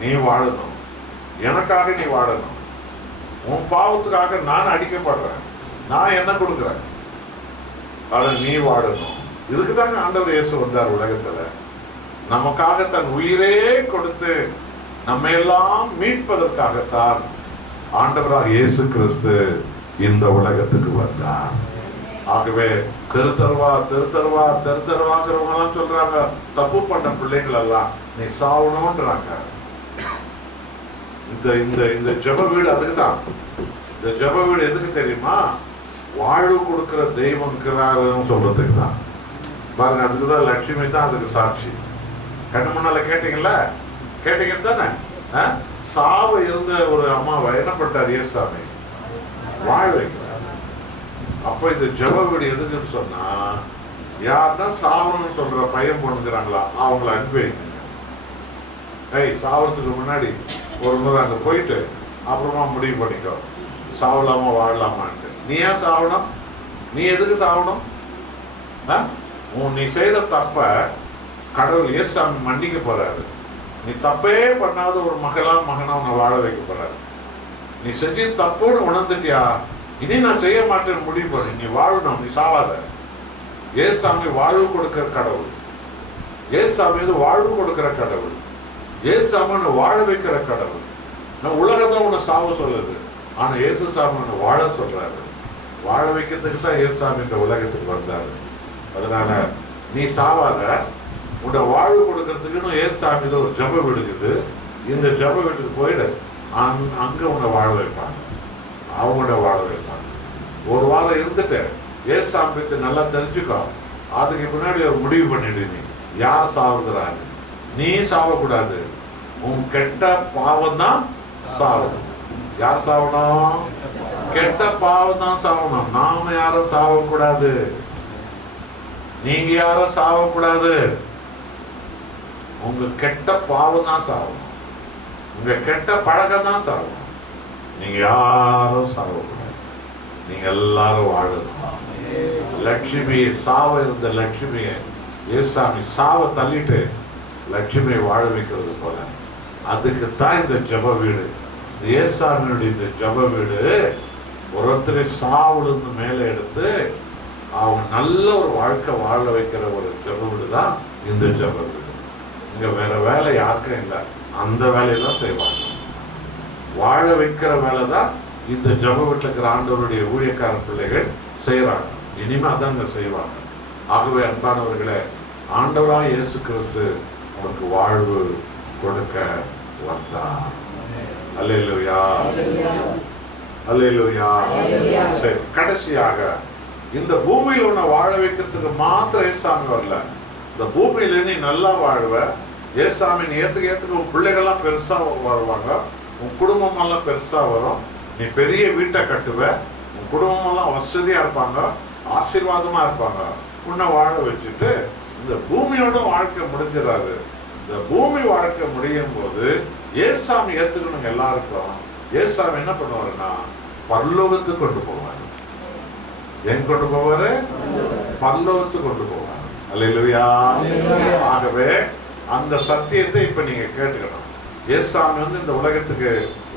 நீ வாழணும், எனக்காக நீ வாழணும். உன் பாவத்துக்காக நான் அடிக்கப்படுறேன், நான் என்ன கொடுக்குறேன், ஆனா நீ வாழணும். இதுக்கு தாங்க ஆண்டவர் இயேசு வந்தார் உலகத்துல. நமக்காக தன் உயிரே கொடுத்து நம்ம எல்லாம் மீட்பதற்காகத்தான் ஆண்டவராக இயேசு கிறிஸ்து இந்த உலகத்துக்கு வந்தார். ஆகவே தெருத்தருவாங்கிறவங்க சொல்றாங்க, தப்பு பண்ண பிள்ளைகள் எல்லாம் நீ சாவணும்ன்றாங்க. இந்த ஜெப வீடு அதுக்கு தான். இந்த ஜெப வீடு எதுக்கு தெரியுமா? வாழ்வு கொடுக்கிற தெய்வம் சொல்றதுக்கு தான். பாருங்க, அதுக்கு தான் லட்சுமி தான் அதுக்கு சாட்சி. கண்ணு முன்னால கேட்டீங்கல்ல, கேட்டீங்க தானே? சாவ இருந்த ஒரு அம்மாவை என்ன பண்ணார் இயேசுசாமி? வாழ வைக்கிறார். அப்ப இந்த ஜெப வீடு எதுக்குன்னு சொன்னா, யாருன்னா சாவணும்னு சொல்ற பையன் பொண்ணுங்கிறாங்களா அவங்கள அனுப்பி வைங்க. சாவறதுக்கு முன்னாடி ஒரு முறை அங்க போயிட்டு அப்புறமா முடிவு பண்ணிக்கோ சாவலாமா வாழலாமான்ட்டு. நீ ஏன் சாவணும்? நீ எதுக்கு சாவணும்? நீ செய்த தப்ப கடவுள் இயேசுசாமி மன்னிக்க போறாரு. நீ தப்பே பண்ணாத ஒரு மகனா உன்னை வாழ வைக்க போறாரு. நீ செஞ்ச தப்போடு உணர்ந்துட்டியா, இனி நான் செய்ய மாட்டேன்னு முடிவு பண்ணி நீ வாழணும், நீ சாவாத. இயேசுசாமி வாழ்வு கொடுக்கிற கடவுள், இயேசுசாமி வாழ்வு கொடுக்கிற கடவுள், இயேசுசாமி வாழ வைக்கிற கடவுள். நான் உலகத்தான் உன்னை சாவ சொல்லுது, ஆனா இயேசுசாமி உன்னை வாழ சொல்றாரு. வாழ வைக்கிறதுக்கு தான் இயேசுசாமி இந்த உலகத்துக்கு வந்தாரு. அதனால நீ சாவாத, உன்னை வாழ்வு கொடுக்கறதுக்குன்னு இயேசுசாமி ஒரு ஜெப வீடு இருக்குது. இந்த ஜெப வீட்டுக்கு போயிடு, அங்க உன்னை வாழ வைப்பாங்க. அவங்கள வாழ வைப்பாங்க. ஒரு வாரம் இருந்துட்டு ஏசாமி பத்தி நல்லா தெரிஞ்சுக்கோ. அதுக்கு பின்னாடி ஒரு முடிவு பண்ணிடு, நீ யார் சாவுகிறான்னு. நீ சாவக்கூடாது, உன் கெட்ட பாவம் தான் சாவணும். யார் சாவணும்? கெட்ட பாவம் தான் சாவணும். நாம யாரும் சாவக்கூடாது, நீங்க யாரும் சாவக்கூடாது. உங்க கெட்ட பாவம் தான் சாவணும், உங்க கெட்ட பழக்கம் தான் சாவணும். நீங்க யாரும் சாவக்கூடாது, நீங்க எல்லாரும் வாழணும். லட்சுமி சாவ இருந்த லட்சுமியை ஏசாமி சாவ தள்ளிட்டு லட்சுமியை வாழ வைக்கிறது போல, அதுக்கு தான் இந்த ஜப வீடு. ஏசாமியுடைய இந்த ஜப வீடு ஒருத்தரை சாவுலேருந்து மேலே எடுத்து அவங்க நல்ல ஒரு வாழ்க்கை வாழ வைக்கிற ஒரு ஜப வீடு தான் இந்த ஜப வீடு. இங்க வேற வேலை யாருக்கும் இல்லை, அந்த வேலையை தான் செய்வாங்க. வாழ வைக்கிற வேலை தான் இந்த ஜப வீட்டில் இருக்கிற ஆண்டவருடைய ஊழியக்கார பிள்ளைகள் செய்யறாங்க. இனிமே அதாங்க செய்வாங்க. ஆகவே அன்பானவர்களே, ஆண்டவராய் இயேசு கிறிஸ்து உனக்கு வாழ்வு கொடுக்க வந்தார். அல்லேலூயா, அல்லேலூயா. சரி, கடைசியாக இந்த பூமியில் உன்னை வாழ வைக்கிறதுக்கு மாத்திரம் ஏசாமி வரல. இந்த பூமியில நீ நல்லா வாழ்வ, ஏசாமி நீ ஏத்துக்க உன் பிள்ளைகள்லாம் பெருசா வருவாங்க, உன் குடும்பம் எல்லாம் பெருசா வரும், நீ பெரிய வீட்டை கட்டுவ, உன் குடும்பம் எல்லாம் வசதியா இருப்பாங்க, ஆசீர்வாதமா இருப்பாங்க. உன்னை வாழ வச்சுட்டு இந்த பூமியோட வாழ்க்கை முடிஞ்சிடாது. இந்த பூமி வாழ்க்கை முடியும் போது ஏசாமி ஏத்துக்கணும் எல்லாருக்கும். ஏசாமி என்ன பண்ணுவாருன்னா பரலோகத்துக்கு கொண்டு போவாரு. எங்க கொண்டு போவாரு? பரலோகத்துக்கு கொண்டு போவாரு. அல்லேலூயா. ஆகவே அந்த சத்தியத்தை இப்ப நீங்க கேட்டுக்கணும். ஏசாமி இந்த உலகத்துக்கு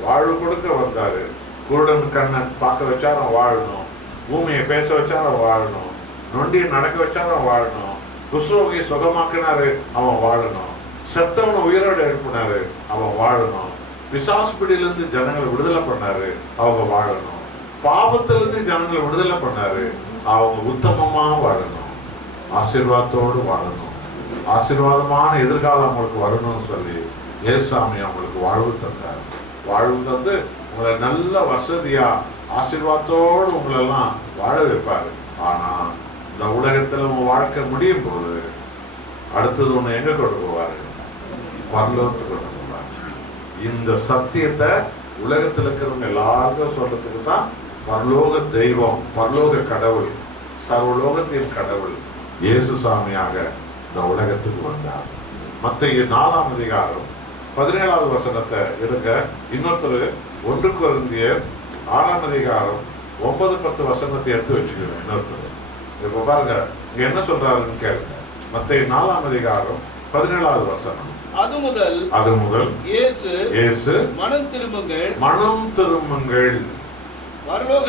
வாழ்வு கொடுக்க வந்தாரு. குருடன் கண்ணை பார்க்க வச்சா அவன் வாழணும், பூமியை பேச வச்சா அவன் வாழணும், நொண்டியை நடக்க வச்சா அவன் வாழணும், குஷ்ரோகியை சுகமாக்கினாரு அவன் வாழணும், செத்தவனை உயிரோடு எழுப்பினாரு அவன் வாழணும், பிசாசு பிடியிலிருந்து ஜனங்களை விடுதலை பண்ணாரு அவங்க வாழணும், பாவத்திலிருந்து ஜனங்களை விடுதலை பண்ணாரு அவங்க உத்தமமா வாழணும், ஆசீர்வாதத்தோடு வாழணும், ஆசீர்வாதமான எதிர்காலம் அவங்களுக்கு வரணும்னு சொல்லி ஏசாமி அவங்களுக்கு வாழ்வு தந்தார். வாழ்வு தந்து உங்களை நல்ல வசதியா ஆசீர்வாதத்தோடு உங்களெல்லாம் வாழ வைப்பாரு. ஆனா இந்த உலகத்துல உங்க வாழ்க்கை முடியும் போது அடுத்தது ஒண்ணு எங்க கொண்டு போவாரு? பரலோகத்துக்கு கொண்டு போவாரு. இந்த சத்தியத்தை உலகத்தில் இருக்கிறவங்க எல்லாருக்கும் சொல்றதுக்கு தான் பரலோக தெய்வம், பரலோக கடவுள், சர்வலோகத்தின் கடவுள் இயேசு சாமியாக இந்த உலகத்துக்கு வந்தார். மத்தேயு 4ஆம் அதிகாரம் 17வது வசனத்தை எடுக்க இன்னொருத்தர் 1 கொரிந்தியர் 6ஆம் அதிகாரம் 9-10 வசனத்தை எடுத்து வச்சுக்கிறேன். இன்னொருத்தர் இப்ப பாருங்க இங்க என்ன சொல்றாருன்னு கேளுங்க. மத்தேயு 4ஆம் அதிகாரம் 17வது வசனம். அது முதல் இயேசு மனம் திரும்புங்கள், பரலோக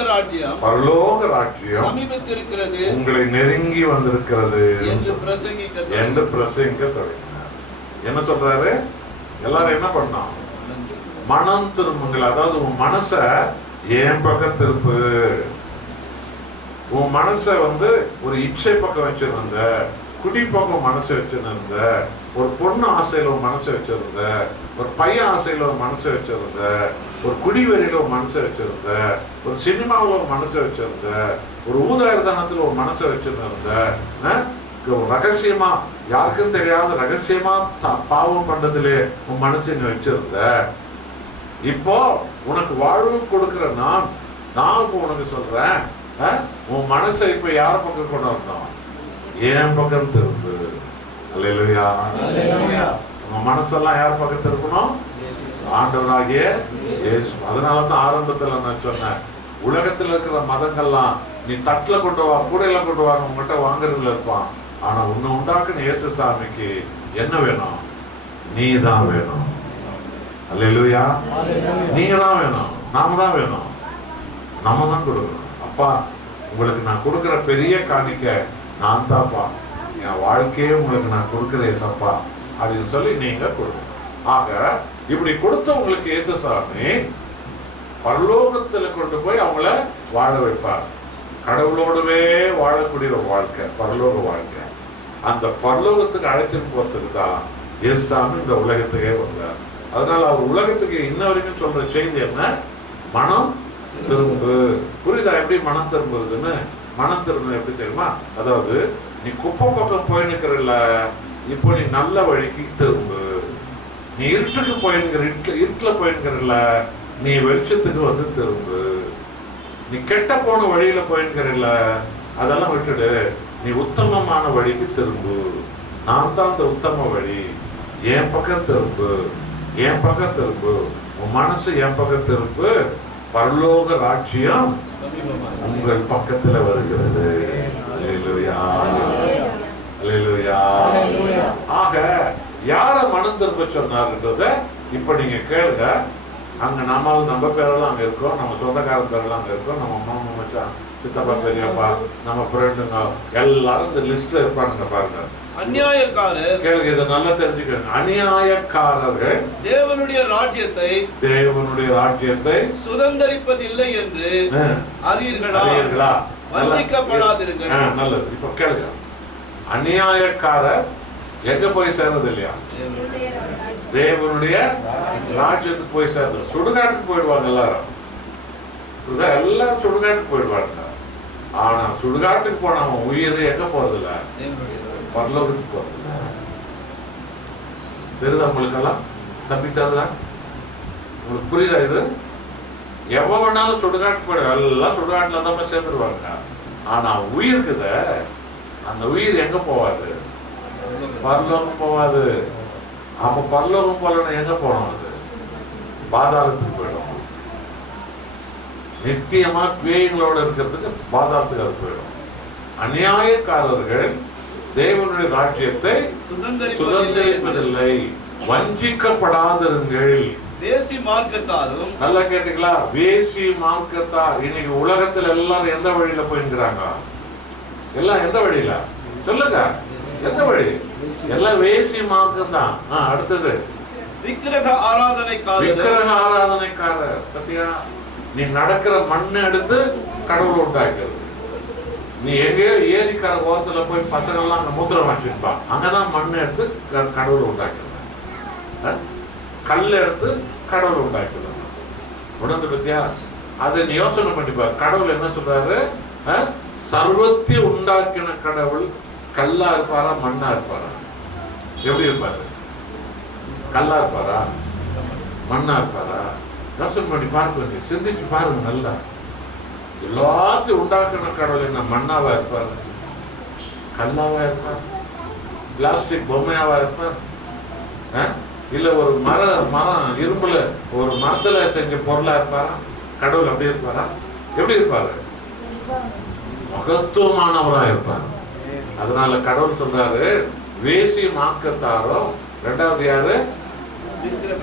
ராஜ்யம் சமீபத்திருக்கிறது, உங்களை நெருங்கி வந்திருக்கிறது என்று பிரசங்கிக்க தொடங்கினார். என்ன சொல்றாரு? எல்லாரும் என்ன பண்ணோம்? மனம் திரும்புங்கள். அதாவது உன் மனச என் பக்கம் திருப்பு. உன் மனச ஒரு இச்சை பக்கம் வச்சிருந்த, குடி பக்கம் மனசு வச்சிருந்த, ஒரு பொண்ணு ஆசையில ஒரு மனசு வச்சிருந்த, ஒரு பையன் ஆசையில ஒரு மனசு வச்சிருந்த, ஒரு குடிவெறியில ஒரு மனசு வச்சிருந்த, ஒரு சினிமாவில் ஒரு மனசு வச்சிருந்த, ஒரு ஊதாரித்தனத்துல ஒரு மனசு வச்சிருந்த, ரகசியமா யாருக்கும் தெரியாத ரகசியமா பாவம் பண்றதுலே உன் மனசு நீ வச்சிருந்த. இப்போ உனக்கு வாழ்வு கொடுக்கிற நான் இப்ப உனக்கு சொல்றேன், உன் மனசை இப்ப யார் பக்கம் கொண்டு வரணும்? என் பக்கம் திரும்பு. அல்லேலூயா. உன் மனசெல்லாம் யார் பக்கம் திருப்பணும்? ஆண்டவராகிய இயேசு. அதனாலதான் ஆரம்பத்துல நான் சொன்னேன், உலகத்துல இருக்கிற மதங்கள்லாம் நீ தட்டுல கொண்டு வா, கூடையில கொண்டு வா, உங்ககிட்ட வாங்குறதுல இருப்பான். ஆனா உன்னை உண்டாக்குன இயேசு சாமிக்கு என்ன வேணும்? நீ தான் வேணும். அல்லேலூயா. நீங்க தான் வேணும், நாம தான் வேணும், நம்ம தான் கொடுக்கணும். அப்பா, உங்களுக்கு நான் கொடுக்கிற பெரிய காணிக்க நான் தான்ப்பா, என் வாழ்க்கையே உங்களுக்கு நான் கொடுக்கிறேன் சப்பா அப்படின்னு சொல்லி நீங்க கொடுக்கணும். ஆக இப்படி கொடுத்தவங்களுக்கு இயேசு சாமி பரலோகத்துல கொண்டு போய் அவங்கள வாழ வைப்பார். கடவுளோடவே வாழக்கூடிய ஒரு வாழ்க்கை, பரலோக வாழ்க்கை. அந்த பரலோகத்துக்கு அழைச்சிட்டு போறதுக்கு தான் இயேசு சாமி இந்த உலகத்துக்கே வந்தார். அதனால அவர் உலகத்துக்கு இன்ன வரைக்கும் சொல்ற செய்தி என்ன? மனம் திரும்பு. புரியுதா எப்படி மனம் திரும்புறதுன்னு? மனம் திரும்ப எப்படி தெரியுமா? அதாவது நீ குப்பை பக்கம் போய் நிற்கிறல்ல, இப்போ நீ நல்ல வழிக்கு திரும்பு. நீ இருட்டுக்கு போயிருக்கிற, இருட்டுல போயிருக்கிறல்ல, நீ வெளிச்சத்துக்கு வந்து திரும்பு. நீ கெட்ட போன வழியில போயிருக்கிறல்ல, அதெல்லாம் விட்டுடு, நீ உத்தமமான வழிக்கு திரும்பு. நான் தான் அந்த உத்தம வழி. என் பக்கம் திரும்பு, என் பக்கம் திரும்பு. உன் மனசு என் பக்கம் திரும்பு. பரலோக ராஜ்யம் உங்கள் பக்கத்துல வருகிறது. அல்லேலூயா, அல்லேலூயா. ஆக யார மனம் திரும்ப சொன்னார்ன்றத இப்ப நீங்க கேளுங்க. அங்க நம்ம பேரெல்லாம் அங்க இருக்கோம், நம்ம சொந்தக்காரன் பேரெல்லாம் அங்க இருக்கோம், நம்ம மாமா மச்சான் சித்தப்பா பெரியப்பா நம்ம ஃப்ரெண்டுங்க எல்லாரும் இந்த லிஸ்ட்ல இருப்பாங்க. பாருங்க, அநியாயக்காரர், கேளுங்க, இதை நல்லா தெரிஞ்சுக்கோங்க. அநியாயக்காரர்கள் தேவனுடைய ராஜ்யத்தை சுதந்தரிப்பதில்லை என்று அறியீர்களா? வஞ்சிக்கப்படாதிருங்கள். நல்லது. இப்ப கேளுங்க, அநியாயக்காரர் எங்க போய் சேர்றது இல்லையா? தேவனுடைய ராஜ்யத்துக்கு போய் சேர்ந்து சுடுகாட்டுக்கு போயிடுவாங்க. எல்லாரும் சுடுகாட்டுக்கு போயிடுவாங்க. ஆனா சுடுகாட்டுக்கு போன அவன் உயிர் எங்க போறதில்ல? பரலோகத்துக்கு போறதில்ல. தெரியுதா உங்களுக்கெல்லாம்? தப்பித்தா உங்களுக்கு புரியுதா? இது எவ்வளவு வேணாலும் சுடுகாட்டுக்கு போயிடும், எல்லாம் சுடுகாட்டுல தான் சேர்ந்துருவாங்க. ஆனா உயிருக்குத, அந்த உயிர் எங்க போவாது? பரலோகம் போவாது. அப்ப பரலோகம் போலன்னா எங்க போனோம்? அது பாதாளத்துக்கு போயிடும். நித்தியமா பேய்களோட இருக்கிறதுக்கு பாதாளத்துக்கு அது போயிடும். அநியாயக்காரர்கள் தேவனுடைய ராஜ்யத்தை சுதந்தரிப்பதில்லை. வஞ்சிக்கப்படாதிருங்கள். வேசி மார்க்கத்தாரும். நல்லா கேட்டீங்களா? வேசி மார்க்கத்தார். இன்னைக்கு உலகத்துல எல்லாரும் எந்த வழியில போயிருக்கிறாங்க? எல்லாம் எந்த வழியில சொல்லுங்க? எந்த வழி? எல்லாம் வேசி மார்க்கம் தான். அடுத்தது விக்கிரக ஆராதனைக்காரர். விக்கிரக ஆராதனைக்காரர். பத்தியா, நீ நடக்கிற மண்ணை எடுத்து கடவுள் உண்டாக்கிறது. நீ எங்கேயோ ஏரிக்கார ஓரத்துல போய் பசங்க எல்லாம் அங்க மூத்திரம் வச்சிருப்பா, அங்கதான் மண்ணை எடுத்து கடவுள் உண்டாக்கிறது. கல் எடுத்து கடவுள் உண்டாக்கிறது. உணர்ந்து பத்தியா? அதை நீ யோசனை பண்ணிப்பா. கடவுள் என்ன சொல்றாரு? சர்வத்தை உண்டாக்கின கடவுள் கல்லா இருப்பாரா மண்ணா இருப்பாரா? எப்படி இருப்பாரு? கல்லா இருப்பாரா மண்ணா இருப்பாரா? யோசனை பண்ணி பாருங்க, சிந்திச்சு பாருங்க நல்லா. எல்லாத்தையும் உண்டாக்குன கடவுள் என்ன மண்ணாவா இருப்பார்? கல்லாவா இருப்பார்? பிளாஸ்டிக் பொம்மையாவா இருப்பார்? இல்ல ஒரு மரம் இரும்புல ஒரு மரத்துல செஞ்ச பொருளா இருப்பாரா? கடவுள் அப்படி இருப்பாரா? எப்படி இருப்பாரு? மகத்துவமானவரா இருப்பார். அதனால கடவுள் சொல்றாரு, வேசி மார்க்கத்தாரோ, இரண்டாவது யாரு?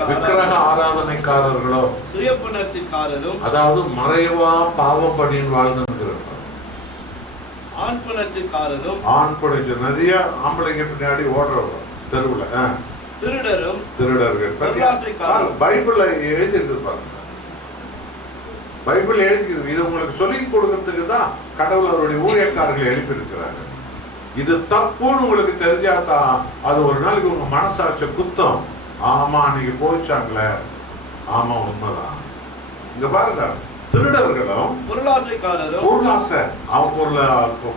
விக்கிரக ஆராதனைக்காரர்களோ, சுய புணர்ச்சிக்காரரும், அதாவது மறைவா பாவம் பண்ணின்னு வாழ்ந்துருக்கிறார். ஆண் புணர்ச்சிக்காரரும், ஆண் புணர்ச்சி நிறைய ஆம்பளைங்க பின்னாடி ஓடுறவங்க தெருவுல. திருடரும், திருடர்கள். பைபிள்ல எழுதிருக்கு பாருங்க. பைபிள் எழுதிருக்கு. இது உங்களுக்கு சொல்லி கொடுக்கறதுக்கு தான் கடவுள் அவருடைய ஊழியக்காரர்களை எழுப்பி இருக்கிறாரு. இது தப்புன்னு உங்களுக்கு தெரிஞ்சாதான் அது ஒரு நாளைக்கு உங்க மனசாட்சி குத்தம். ஆமா, அன்னைக்கு போயிச்சாங்களே, ஆமா உண்மைதான். இங்க பாருங்க, திருடர்களும் பொருளாசைக்காரரும், பொருளாசை, அவன் பொருளை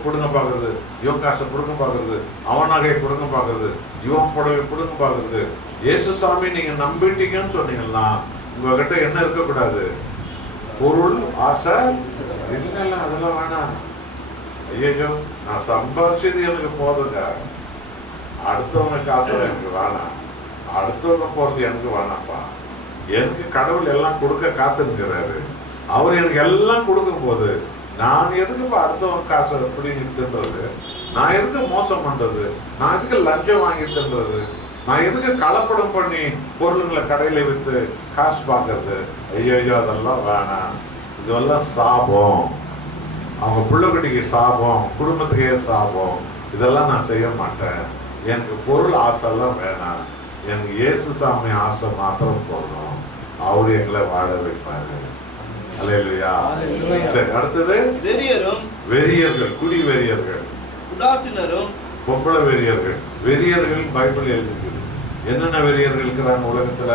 புடுங்க பாக்குறது, இவன் காசை புடுங்க பாக்குறது, அவன் நகையை புடுங்க பாக்குறது, இவன் புடவை புடுங்க பாக்குறது. இயேசு சாமி நீங்க நம்பிட்டீங்கன்னு சொன்னீங்கன்னா உங்ககிட்ட என்ன இருக்கக்கூடாது? பொருள் ஆசை இல்ல. அதெல்லாம் வேணாம். ஐயோ, நான் சம்பாதிச்சது எனக்கு போதுங்க, அடுத்தவங்க காசு எனக்கு வேணாம், அடுத்தவங்க போறது எனக்கு வேணாம்ப்பா. எனக்கு கடவுள் எல்லாம் கொடுக்க காத்துக்கிறாரு. அவர் எனக்கு எல்லாம் கொடுக்கும் போது நான் எதுக்குப்பா அடுத்தவங்க காசை பிடிங்கி தின்றது? நான் எதுக்கு மோசம் பண்றது? நான் எதுக்கு லஞ்சம் வாங்கி தின்றது? நான் எதுக்கு கலப்படம் பண்ணி பொருளுங்களை கடையில வித்து காசு பார்க்கறது? ஐயோ, அதெல்லாம் வேணாம். இதெல்லாம் சாபம், அவங்க பிள்ளைக்குட்டிக்கு சாபம், குடும்பத்துக்கே சாபம். இதெல்லாம் நான் செய்ய மாட்டேன். எனக்கு பொருள் ஆசைலாம் வேணாம். எனக்கு இயேசு சாமி ஆசை மாத்திரம் போதும். அவரு எங்களை வாழ வைப்பாரு. அல்லேலூயா. சரி, அடுத்தது வெறியர்கள், குடி வெறியர்கள், உதாசீனரும், பொம்பளை வெறியர்கள். வெறியர்கள் பைபிள் எழுதிருக்குது. என்னென்ன வெறியர்கள் இருக்கிறாங்க உலகத்துல?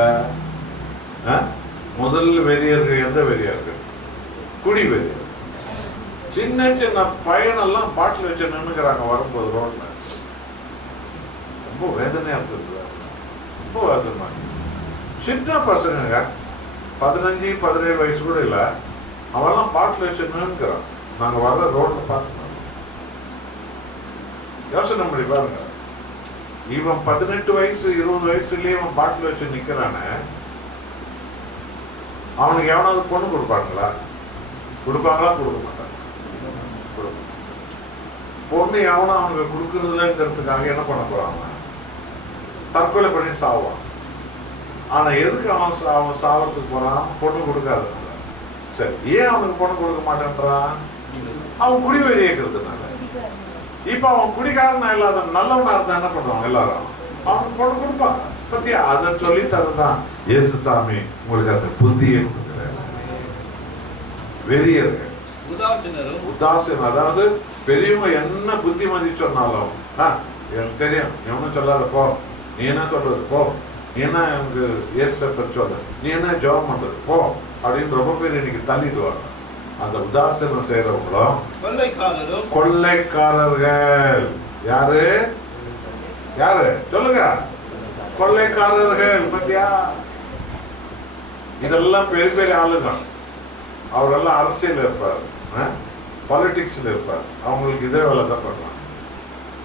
முதல் வெறியர்கள் எந்த வெறியர்கள்? குடிவெறி. சின்ன சின்ன பையனெல்லாம் பாட்டில் வச்சு நின்னுக்கிறாங்க வரும்போது ரோட்ல. ரொம்ப வேதனையா இருக்குது, ரொம்ப வேதனை. சின்ன பசங்க 15-17 வயசு கூட இல்லை, அவெல்லாம் பாட்டில் வச்சு நின்னுக்கிறான். நாங்க வர்ற ரோட்ல பார்த்து யோசனை பண்ணி பாருங்க. இவன் 18 வயசு 20 வயசுலயே இவன் பாட்டில் வச்சு நிக்கிறானே, அவனுக்கு எவனாவது பொண்ணு கொடுப்பாங்களா? கொடுப்பாங்களா? கொடுக்க மாட்டாங்க. பொண்ணு எவனும் அவனுக்கு கொடுக்கறதுலங்கிறதுக்காக என்ன பண்ண போறான்? தற்கொலை பண்ணி சாவான். ஆனா எதுக்கு அவன் சாவறதுக்கு போறான்? பொண்ணு கொடுக்காதனால. சரி, ஏன் அவனுக்கு பொண்ணு கொடுக்க மாட்டேன்றான்? அவன் குடிவெறி இருக்கிறதுனால. இப்ப அவன் குடிகாரனா இல்லாத நல்லவனா இருந்தா என்ன பண்ணுவாங்க எல்லாரும்? அவனுக்கு பொண்ணு கொடுப்பாங்க. பத்தியா, அதை சொல்லி தருதான் இயேசு சாமி உங்களுக்கு அந்த புத்தியை கொடுக்கிறார். வெறியர்கள், உதாசீனம், அதாவது பெரியவங்க என்ன புத்திமதி சொன்னாலும் எனக்கு தெரியும், நீ ஒன்னும் சொல்லாத போ, நீ என்ன சொல்றது போ, நீ என்ன எனக்கு இயேசு பற்றி சொல்ற, நீ என்ன ஜெபம் பண்றது போ அப்படின்னு ரொம்ப பேர் இன்னைக்கு தள்ளிடுவாங்க. அந்த உதாசீனம் செய்யறவங்களும் கொள்ளைக்காரர்கள். யாரு யாரு சொல்லுங்க? கொள்ளைக்காரர்கள். பத்தியா, இதெல்லாம் பெரிய பெரிய ஆளுங்க. அவரெல்லாம் அரசியல் இருப்பார், பாலிடிக்ஸ்ல இருப்பார். அவங்களுக்கு இதே வேலை தான் பண்ணுவாங்க.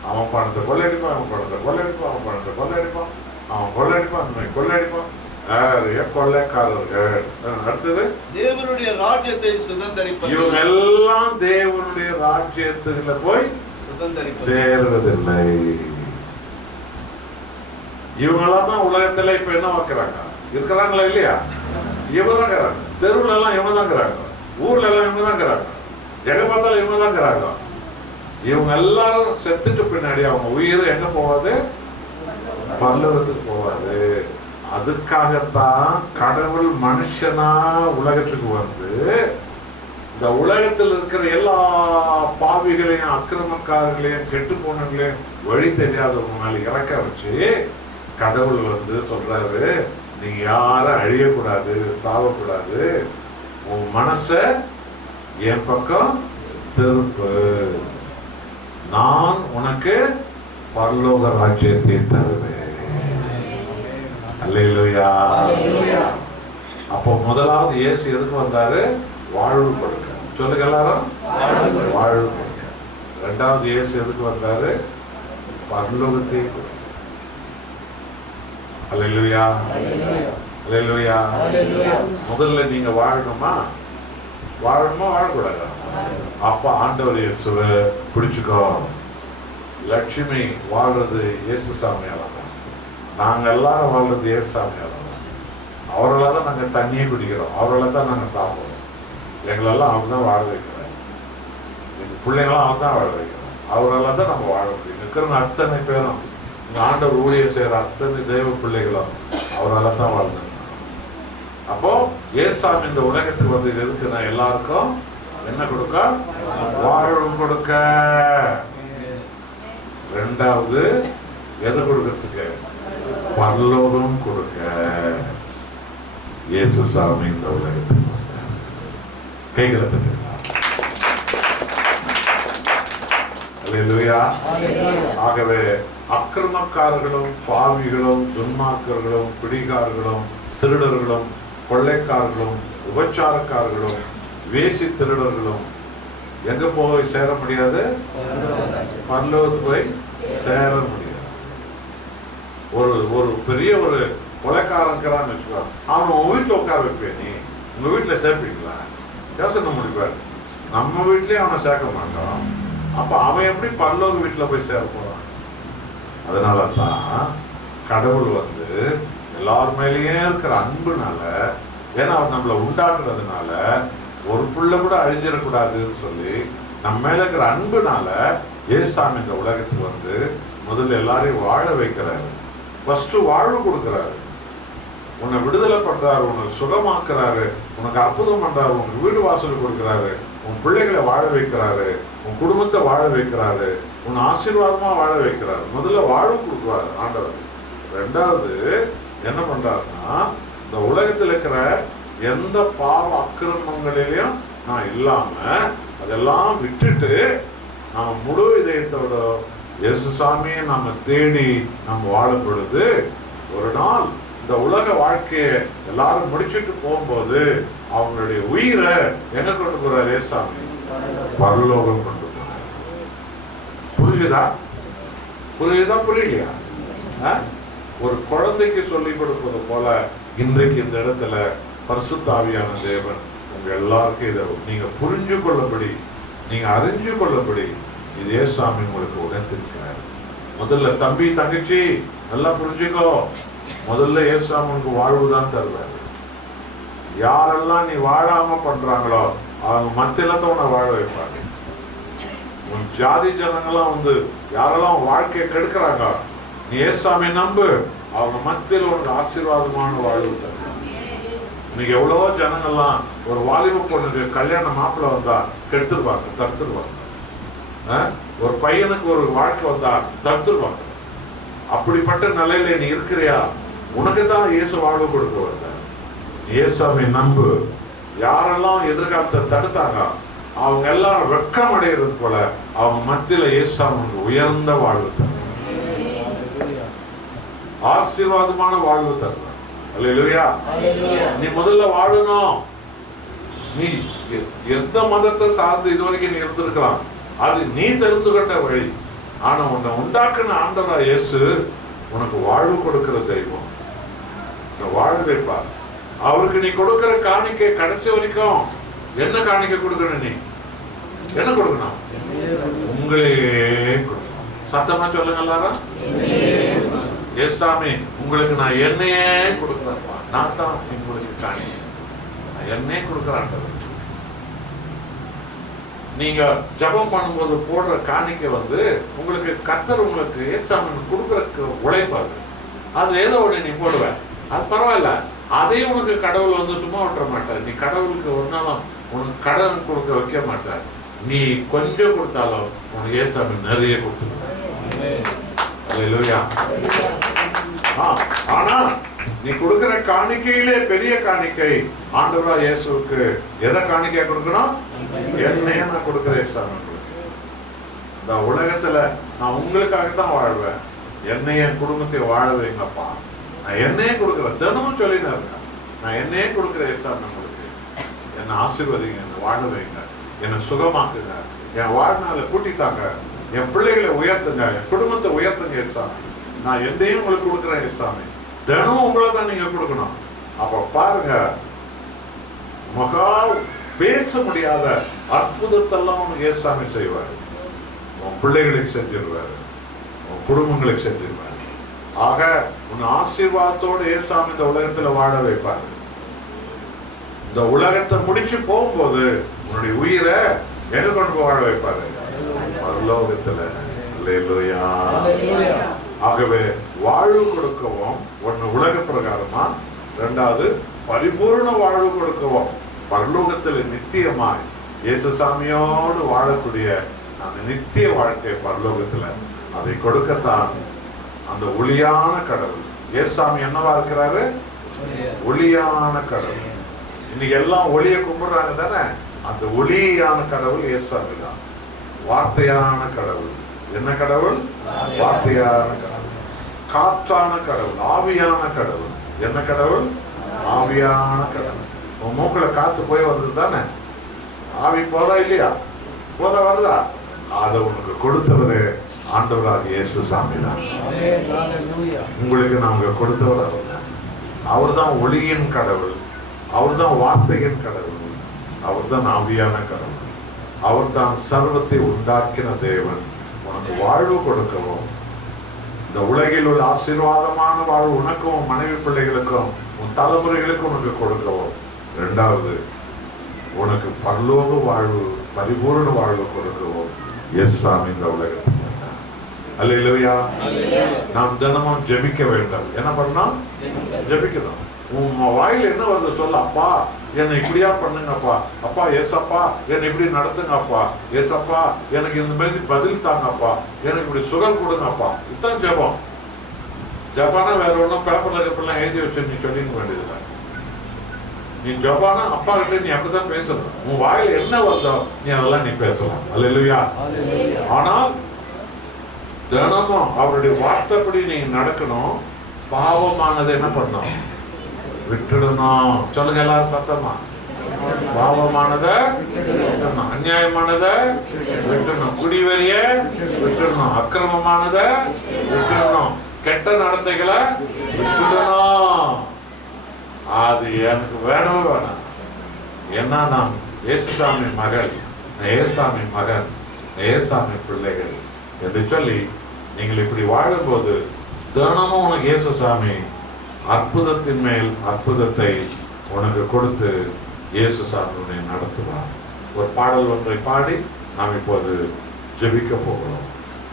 அவன் பணத்தை கொள்ளையடிப்பான், அவன் பணத்தை கொள்ளையடிப்பான், அவன் பணத்தை கொள்ளையடிப்பான், அவன் கொள்ளையடிப்பான், அந்த மாதிரி கொள்ளையடிப்பான். நிறைய கொள்ளைக்காரர்கள். அடுத்தது தேவனுடைய ராஜ்யத்தை சுதந்தரிப்பது. இவங்க எல்லாம் தேவனுடைய ராஜ்யத்துல போய் சேர்வதில்லை. இவங்கெல்லாம் தான் உலகத்துல இப்ப என்ன வைக்கிறாங்க? இருக்கிறாங்களா இல்லையா? இவங்க தான் இருக்கிறாங்க. தெருவுல எல்லாம் இவங்க தான் இருக்கிறாங்க, ஊர்ல எல்லாம் இவங்க தான் இருக்கிறாங்க, எங்க பார்த்தாலும் இவங்க தான் இருக்கிறாங்க. இவங்க எல்லாரும் செத்துட்டு பின்னாடி அவங்க உயிர் எங்க போவாது? பரலோகத்துக்கு போவாது. அதுக்காகத்தான் கடவுள் மனுஷனா உலகத்துக்கு வந்து இந்த உலகத்தில் இருக்கிற எல்லா பாவிகளையும் அக்கிரமக்காரர்களையும் கெட்டு போனவங்களையும் வழி தெரியாதவங்க மேல இறக்க வச்சு கடவுள் வந்து சொல்றாரு, நீங்க யாரும் அழியக்கூடாது, சாவக்கூடாது, உன் மனச என் பக்கம் திருப்பு, நான் உனக்கு பரலோக ராஜ்யத்தை தருவேன். அல்லேலூயா. அப்போ முதலாவது இயேசு எதுக்கு வந்தாரு? வாழ்வு கொடுக்க. சொல்லுங்க எல்லாரும், வாழ்வு கொடுக்க. இரண்டாவது இயேசு எதுக்கு வந்தாரு? பரலோகத்தை கொடுக்க. அல்லேலூயா, அல்லேலூயா. முதல்ல நீங்க வாழணுமா? வாழணுமா வாழக்கூடாதா? அப்ப ஆண்டவர் இயேசுவை பிடிச்சுக்கோ. லட்சுமி வாழ்றது இயேசு சாமியால தான். நாங்க எல்லாரும் வாழ்றது இயேசு சாமியால தான். அவர்களால் தான் நாங்க தண்ணியே குடிக்கிறோம், அவர்களால் தான் நாங்க சாப்பிடுறோம். எங்களெல்லாம் அவர் தான் வாழ வைக்கிறோம், எங்க பிள்ளைங்களாம் அவர் தான் வாழ வைக்கிறோம். அவர்களால் தான் நம்ம வாழ முடியும். இருக்கிற அத்தனை பேரும், இந்த ஆண்டவர் ஊழியர் செய்யற அத்தனை தெய்வ பிள்ளைகளும் அவரால் தான் வாழ்ந்தாங்க. அப்போ ஏசாமி இந்த உலகத்துக்கு வந்து இது இருக்குன்னா எல்லாருக்கும் என்ன கொடுக்க? வாழ்வு கொடுக்க. ரெண்டாவது எது கொடுக்கறதுக்கு? பரலோகம் கொடுக்க. இயேசு சாமி இந்த உலகத்துக்கு கைகளை தட்டு. அல்லேலூயா. ஆகவே அக்கிரமக்காரர்களும் பாவிகளும் துன்மார்க்கர்களும் பிடிகாரர்களும் திருடர்களும் கொள்ளைக்காரர்களும் உபச்சாரக்காரர்களும் வேசி திருடர்களும் எங்க போய் சேர முடியாது? பரலோகத்துக்கு போய் சேர முடியாது. ஒரு பெரிய ஒரு கொலைக்காரங்கிறான்னு வச்சுக்கோ, அவன் உங்க வீட்டுல உட்கார வைப்பேன், நீ உங்க வீட்டுல சேர்ப்பீங்களா? யோசனை முடிப்பாரு. நம்ம வீட்லயே அவனை சேர்க்க மாட்டோம். அப்ப அவன் எப்படி பரலோக வீட்டுல போய் சேர போறான்? அதனால தான் கடவுள் வந்து எல்லார் மேலேயே இருக்கிற அன்புனால, ஏன்னா அவர் நம்மளை உண்டாக்குறதுனால ஒரு புள்ள கூட அழிஞ்சிடக்கூடாதுன்னு சொல்லி நம்ம மேல இருக்கிற அன்புனால ஏசாமி இந்த உலகத்துக்கு வந்து முதல்ல எல்லாரையும் வாழ வைக்கிறாரு. ஃபர்ஸ்ட் வாழ்வு கொடுக்கிறாரு, உன்னை விடுதலை பண்றாரு, உனக்கு சுகமாக்குறாரு, உனக்கு அற்புதம் பண்றாரு, உனக்கு வீடு வாசல் கொடுக்கிறாரு, உன் பிள்ளைகளை வாழ வைக்கிறாரு, உன் குடும்பத்தை வாழ வைக்கிறாரு, உன் ஆசீர்வாதமா வாழ வைக்கிறாரு. முதல்ல வாழ்வு கொடுக்குறாரு ஆண்டவர். ரெண்டாவது என்ன பண்றாருன்னா, இந்த உலகத்தில் இருக்கிற எந்த பாவ அக்கிரமங்களிலையும் நான் இல்லாம அதெல்லாம் விட்டுட்டு நாம முழு இதயத்தோட இயேசு சாமியை நாம தேடி நாம் வாழும் பொழுது ஒரு நாள் இந்த உலக வாழ்க்கையை எல்லாரும் முடிச்சுட்டு போகும்போது அவங்களுடைய உயிரை எங்க கொண்டு போறாரு இயேசுசாமி? பரலோகம் கொண்டு போறாரு. புரியுதா? புரியலையா? ஒரு குழந்தைக்கு சொல்லிக் கொடுப்பது போல இன்றைக்கு இந்த இடத்துல பரிசுத்த ஆவியான தேவன் உங்க எல்லாருக்கும் இதை நீங்க புரிஞ்சு கொள்ளபடி, நீங்க அறிஞ்சு கொள்ளபடி இது இயேசுசாமி உங்களுக்கு உணர்த்திருக்கிறார். முதல்ல தம்பி தங்கச்சி நல்லா புரிஞ்சுக்கோ, முதல்ல இயேசுசாமி உனக்கு வாழ்வுதான் தருவார். யாரெல்லாம் நீ வாழாம பண்றாங்களோ அவங்க மத்தியில தான் உன்னை வாழ வைப்பாங்க. உன் ஜாதி ஜனங்கள்லாம் வந்து யாரெல்லாம் வாழ்க்கையை கெடுக்கிறாங்க, நீ இயேசுசாமி நம்பு, அவங்க மத்தியில் உனக்கு ஆசீர்வாதமான வாழ்வு தருவாங்க. இன்னைக்கு எவ்வளவோ ஜனங்கள்லாம் ஒரு வாலிப பொண்ணுக்கு கல்யாண மாப்பிள்ள வந்தா கெடுத்துருவாங்க, தடுத்துருவாங்க. ஒரு பையனுக்கு ஒரு வாழ்க்கை வந்தா தடுத்துருவாங்க. அப்படிப்பட்ட நிலையில நீ இருக்கிறியா? உனக்கு தான் இயேசு வாழ்வு கொடுக்க வந்த. இயேசுவை நம்பு. யாரெல்லாம் எதிர்காலத்தை தடுத்தாங்க அவங்க எல்லாரும் வெட்கம் அடைகிறது போல அவங்க மத்தியில இயேசுவுக்கு உயர்ந்த வாழ்வு தருவார், ஆசீர்வாதமான வாழ்வு தருவார். அல்லேலூயா. நீ முதல்ல வாழணும். நீ எந்த மதத்தை சார்ந்து இதுவரைக்கும் நீ இருந்திருக்கலாம், அது நீ தெரிந்து கொண்ட வழி. ஆனா உன்னை உண்டாக்குன ஆண்டவரா இயேசு உனக்கு வாழ்வு கொடுக்கிற தெய்வம். வாழ வைப்பார். அவருக்கு நீ கொடுக்கிற காணிக்கை கடைசி வரைக்கும் என்ன காணிக்கை கொடுக்கணும்? நீ என்ன கொடுக்கணும்? உங்களே கொடுக்கணும். சத்தமா சொல்லுங்க எல்லாரும். இயேசுசாமி உங்களுக்கு நான் என்னையே கொடுக்குறேன்ப்பா, நான் தான் உங்களுக்கு காணிக்கை, நான் என்னையே கொடுக்குறேன். நீங்க ஜபம் பண்ணும்போது போடுற காணிக்கை வந்து உங்களுக்கு கர்த்தர் உங்களுக்கு இயேசுசாமி கொடுக்குற உழைப்பாது. அது ஏதோ ஒன்று நீ போடுவேன், அது பரவாயில்ல. அதே உனக்கு கடவுள் வந்து சும்மா விட்டுற மாட்டார். நீ கடவுளுக்கு ஒன்னாலும் உனக்கு கடன் கொடுக்க வைக்க மாட்டார். நீ கொஞ்சம் கொடுத்தாலும் உனக்கு இயேசுசாமி நிறைய கொடுத்துருவார். அல்லேலூயா. ஆனா நீ கொடுக்கிற காணிக்கையிலே பெரிய காணிக்கை ஆண்டவரா இயேசுவுக்கு எதை காணிக்கை கொடுக்கணும்? என்னைய நான் கொடுக்கிறேன் இயேசுசாமி. இந்த உலகத்துல நான் உங்களுக்காகத்தான் வாழ்வேன், என்னைய குடும்பத்தை வாழ வைங்கப்பா, நான் என்னையே கொடுக்குறேன். தினமும் சொல்லினா இருக்கேன், நான் என்னையே கொடுக்குறேன் இயேசுசாமி உங்களுக்கு. என்னை ஆசீர்வதிங்க, என்னை வாழ வைங்க, என்னை சுகமாக்குங்க, என் வாழ்நாளை கூட்டித்தாங்க, என் பிள்ளைகளை உயர்த்துங்க, என் குடும்பத்தை உயர்த்துங்க இயேசுசாமி. நான் என்னையும் உங்களுக்கு கொடுக்குறேன் இயேசுசாமி. தினமும் உங்களை தான் நீங்க கொடுக்கணும். அப்ப பாருங்க, மகா பேச முடியாத அற்புதத்தெல்லாம் உனக்கு இயேசுசாமி செய்வார். உன் பிள்ளைகளுக்கு செஞ்சிருவாரு, உன் குடும்பங்களுக்கு செஞ்சிருவாரு. ஆக உன் ஆசீர்வாதத்தோடு இயேசுசாமி இந்த உலகத்துல வாழ வைப்பாரு. இந்த உலகத்தை முடிச்சு போகும்போது உன்னுடைய உயிரை எங்க கொண்டு போய் வாழ வைப்பாரு? பரலோகத்துல. அல்லேலூயா. ஆகவே வாழ்வு கொடுக்கவும் ஒன்னு உலக பிரகாரமா, இரண்டாவது பரிபூர்ண வாழ்வு கொடுக்கவும் பரலோகத்துல நித்தியமாய் இயேசுசாமியோடு வாழக்கூடிய அந்த நித்திய வாழ்க்கை பரலோகத்துல அதை கொடுக்கத்தான் அந்த ஒளியான கடவுள் இயேசுசாமி என்னவா இருக்கிறாரு? ஒளியான கடவுள். இன்னைக்கு எல்லாம் ஒளியை கும்பிடுறாங்க தானே, அந்த ஒளியான கடவுள் இயேசுசாமி தான். வார்த்தையான கடவுள். என்ன கடவுள்? வார்த்தையான கடவுள். காற்றான கடவுள், ஆவியான கடவுள். என்ன கடவுள்? ஆவியான கடவுள். உன் மூக்குல காத்து போய் வருது தானே, ஆவி போதா இல்லையா? போதா வருதா? அதை உனக்கு கொடுத்தவரு ஆண்டவராக இயேசுசாமி தான். உங்களுக்கு நாங்க கொடுத்தவர் அவர் தான். அவர் தான் ஒளியின் கடவுள், அவர் தான் வார்த்தையின் கடவுள், அவர் தான் ஆவியான கடவுள், அவர் தான் சர்வத்தை உண்டாக்கின தேவன். உனக்கு வாழ்வு கொடுக்கவும் இந்த உலகில் உள்ள ஆசீர்வாதமான வாழ்வு உனக்கும் மனைவி பிள்ளைகளுக்கும் உன் தலைமுறைகளுக்கும் உனக்கு கொடுக்கவும், இரண்டாவது உனக்கு பரலோக வாழ்வு பரிபூர்ண வாழ்வு கொடுக்கவும் இயேசுசாமி இந்த உலகத்துக்கு. அல்லேலூயா. நாம் தினமும் ஜெபிக்க வேண்டும். என்ன பண்ணணும்? ஜெபிக்கணும். உன் வாயில என்ன வருது சொல்ல, அப்பா என்னை இப்படியா பண்ணுங்கப்பா, அப்பா ஏசப்பா என்னை இப்படி நடத்துங்கப்பா, ஏசப்பா எனக்கு இந்த மாதிரி பதில் தாங்கப்பா, எனக்கு இப்படி சுகம் கொடுங்கப்பா. இத்தனை ஜெபம். ஜெபம்னா வேற ஒன்றும் பேப்பர்ல எழுதி வச்சு நீ சொல்லிக்க வேண்டியதில்லை. நீ ஜெபம்னா அப்பா கிட்ட நீ அப்படிதான் பேசணும். உன் வாயில என்ன வருதோ நீ அதெல்லாம் நீ பேசலாம். அல்லேலூயா. ஆனால் தினமும் அவருடைய வார்த்தைப்படி நீங்க நடக்கணும். பாவமானது என்ன பண்ணணும்? விட்டுடணும். சொல்லுங்க எல்லாரும் சத்தமா. பாவமானதை விட்டுடணும், அநியாயமானதை விட்டுடணும், குடிவெறிய விட்டுடணும், அக்கிரமமானதை விட்டுடணும், கெட்ட நடத்தைகளை விட்டுடணும். அது எனக்கு வேணவே வேணாம். ஏன்னா நான் ஏசுசாமி மகள், ஏசாமி மகன், ஏசாமி பிள்ளைகள் என்று சொல்லி நீங்கள் இப்படி வாழும்போது தினமும் உனக்கு இயேசுசாமி அற்புதத்தின் மேல் அற்புதத்தை உனக்கு கொடுத்து இயேசுசாமி உன்னை நடத்துவார். ஒரு பாடல் ஒன்றை பாடி நாம் இப்போது ஜெபிக்க போகிறோம்.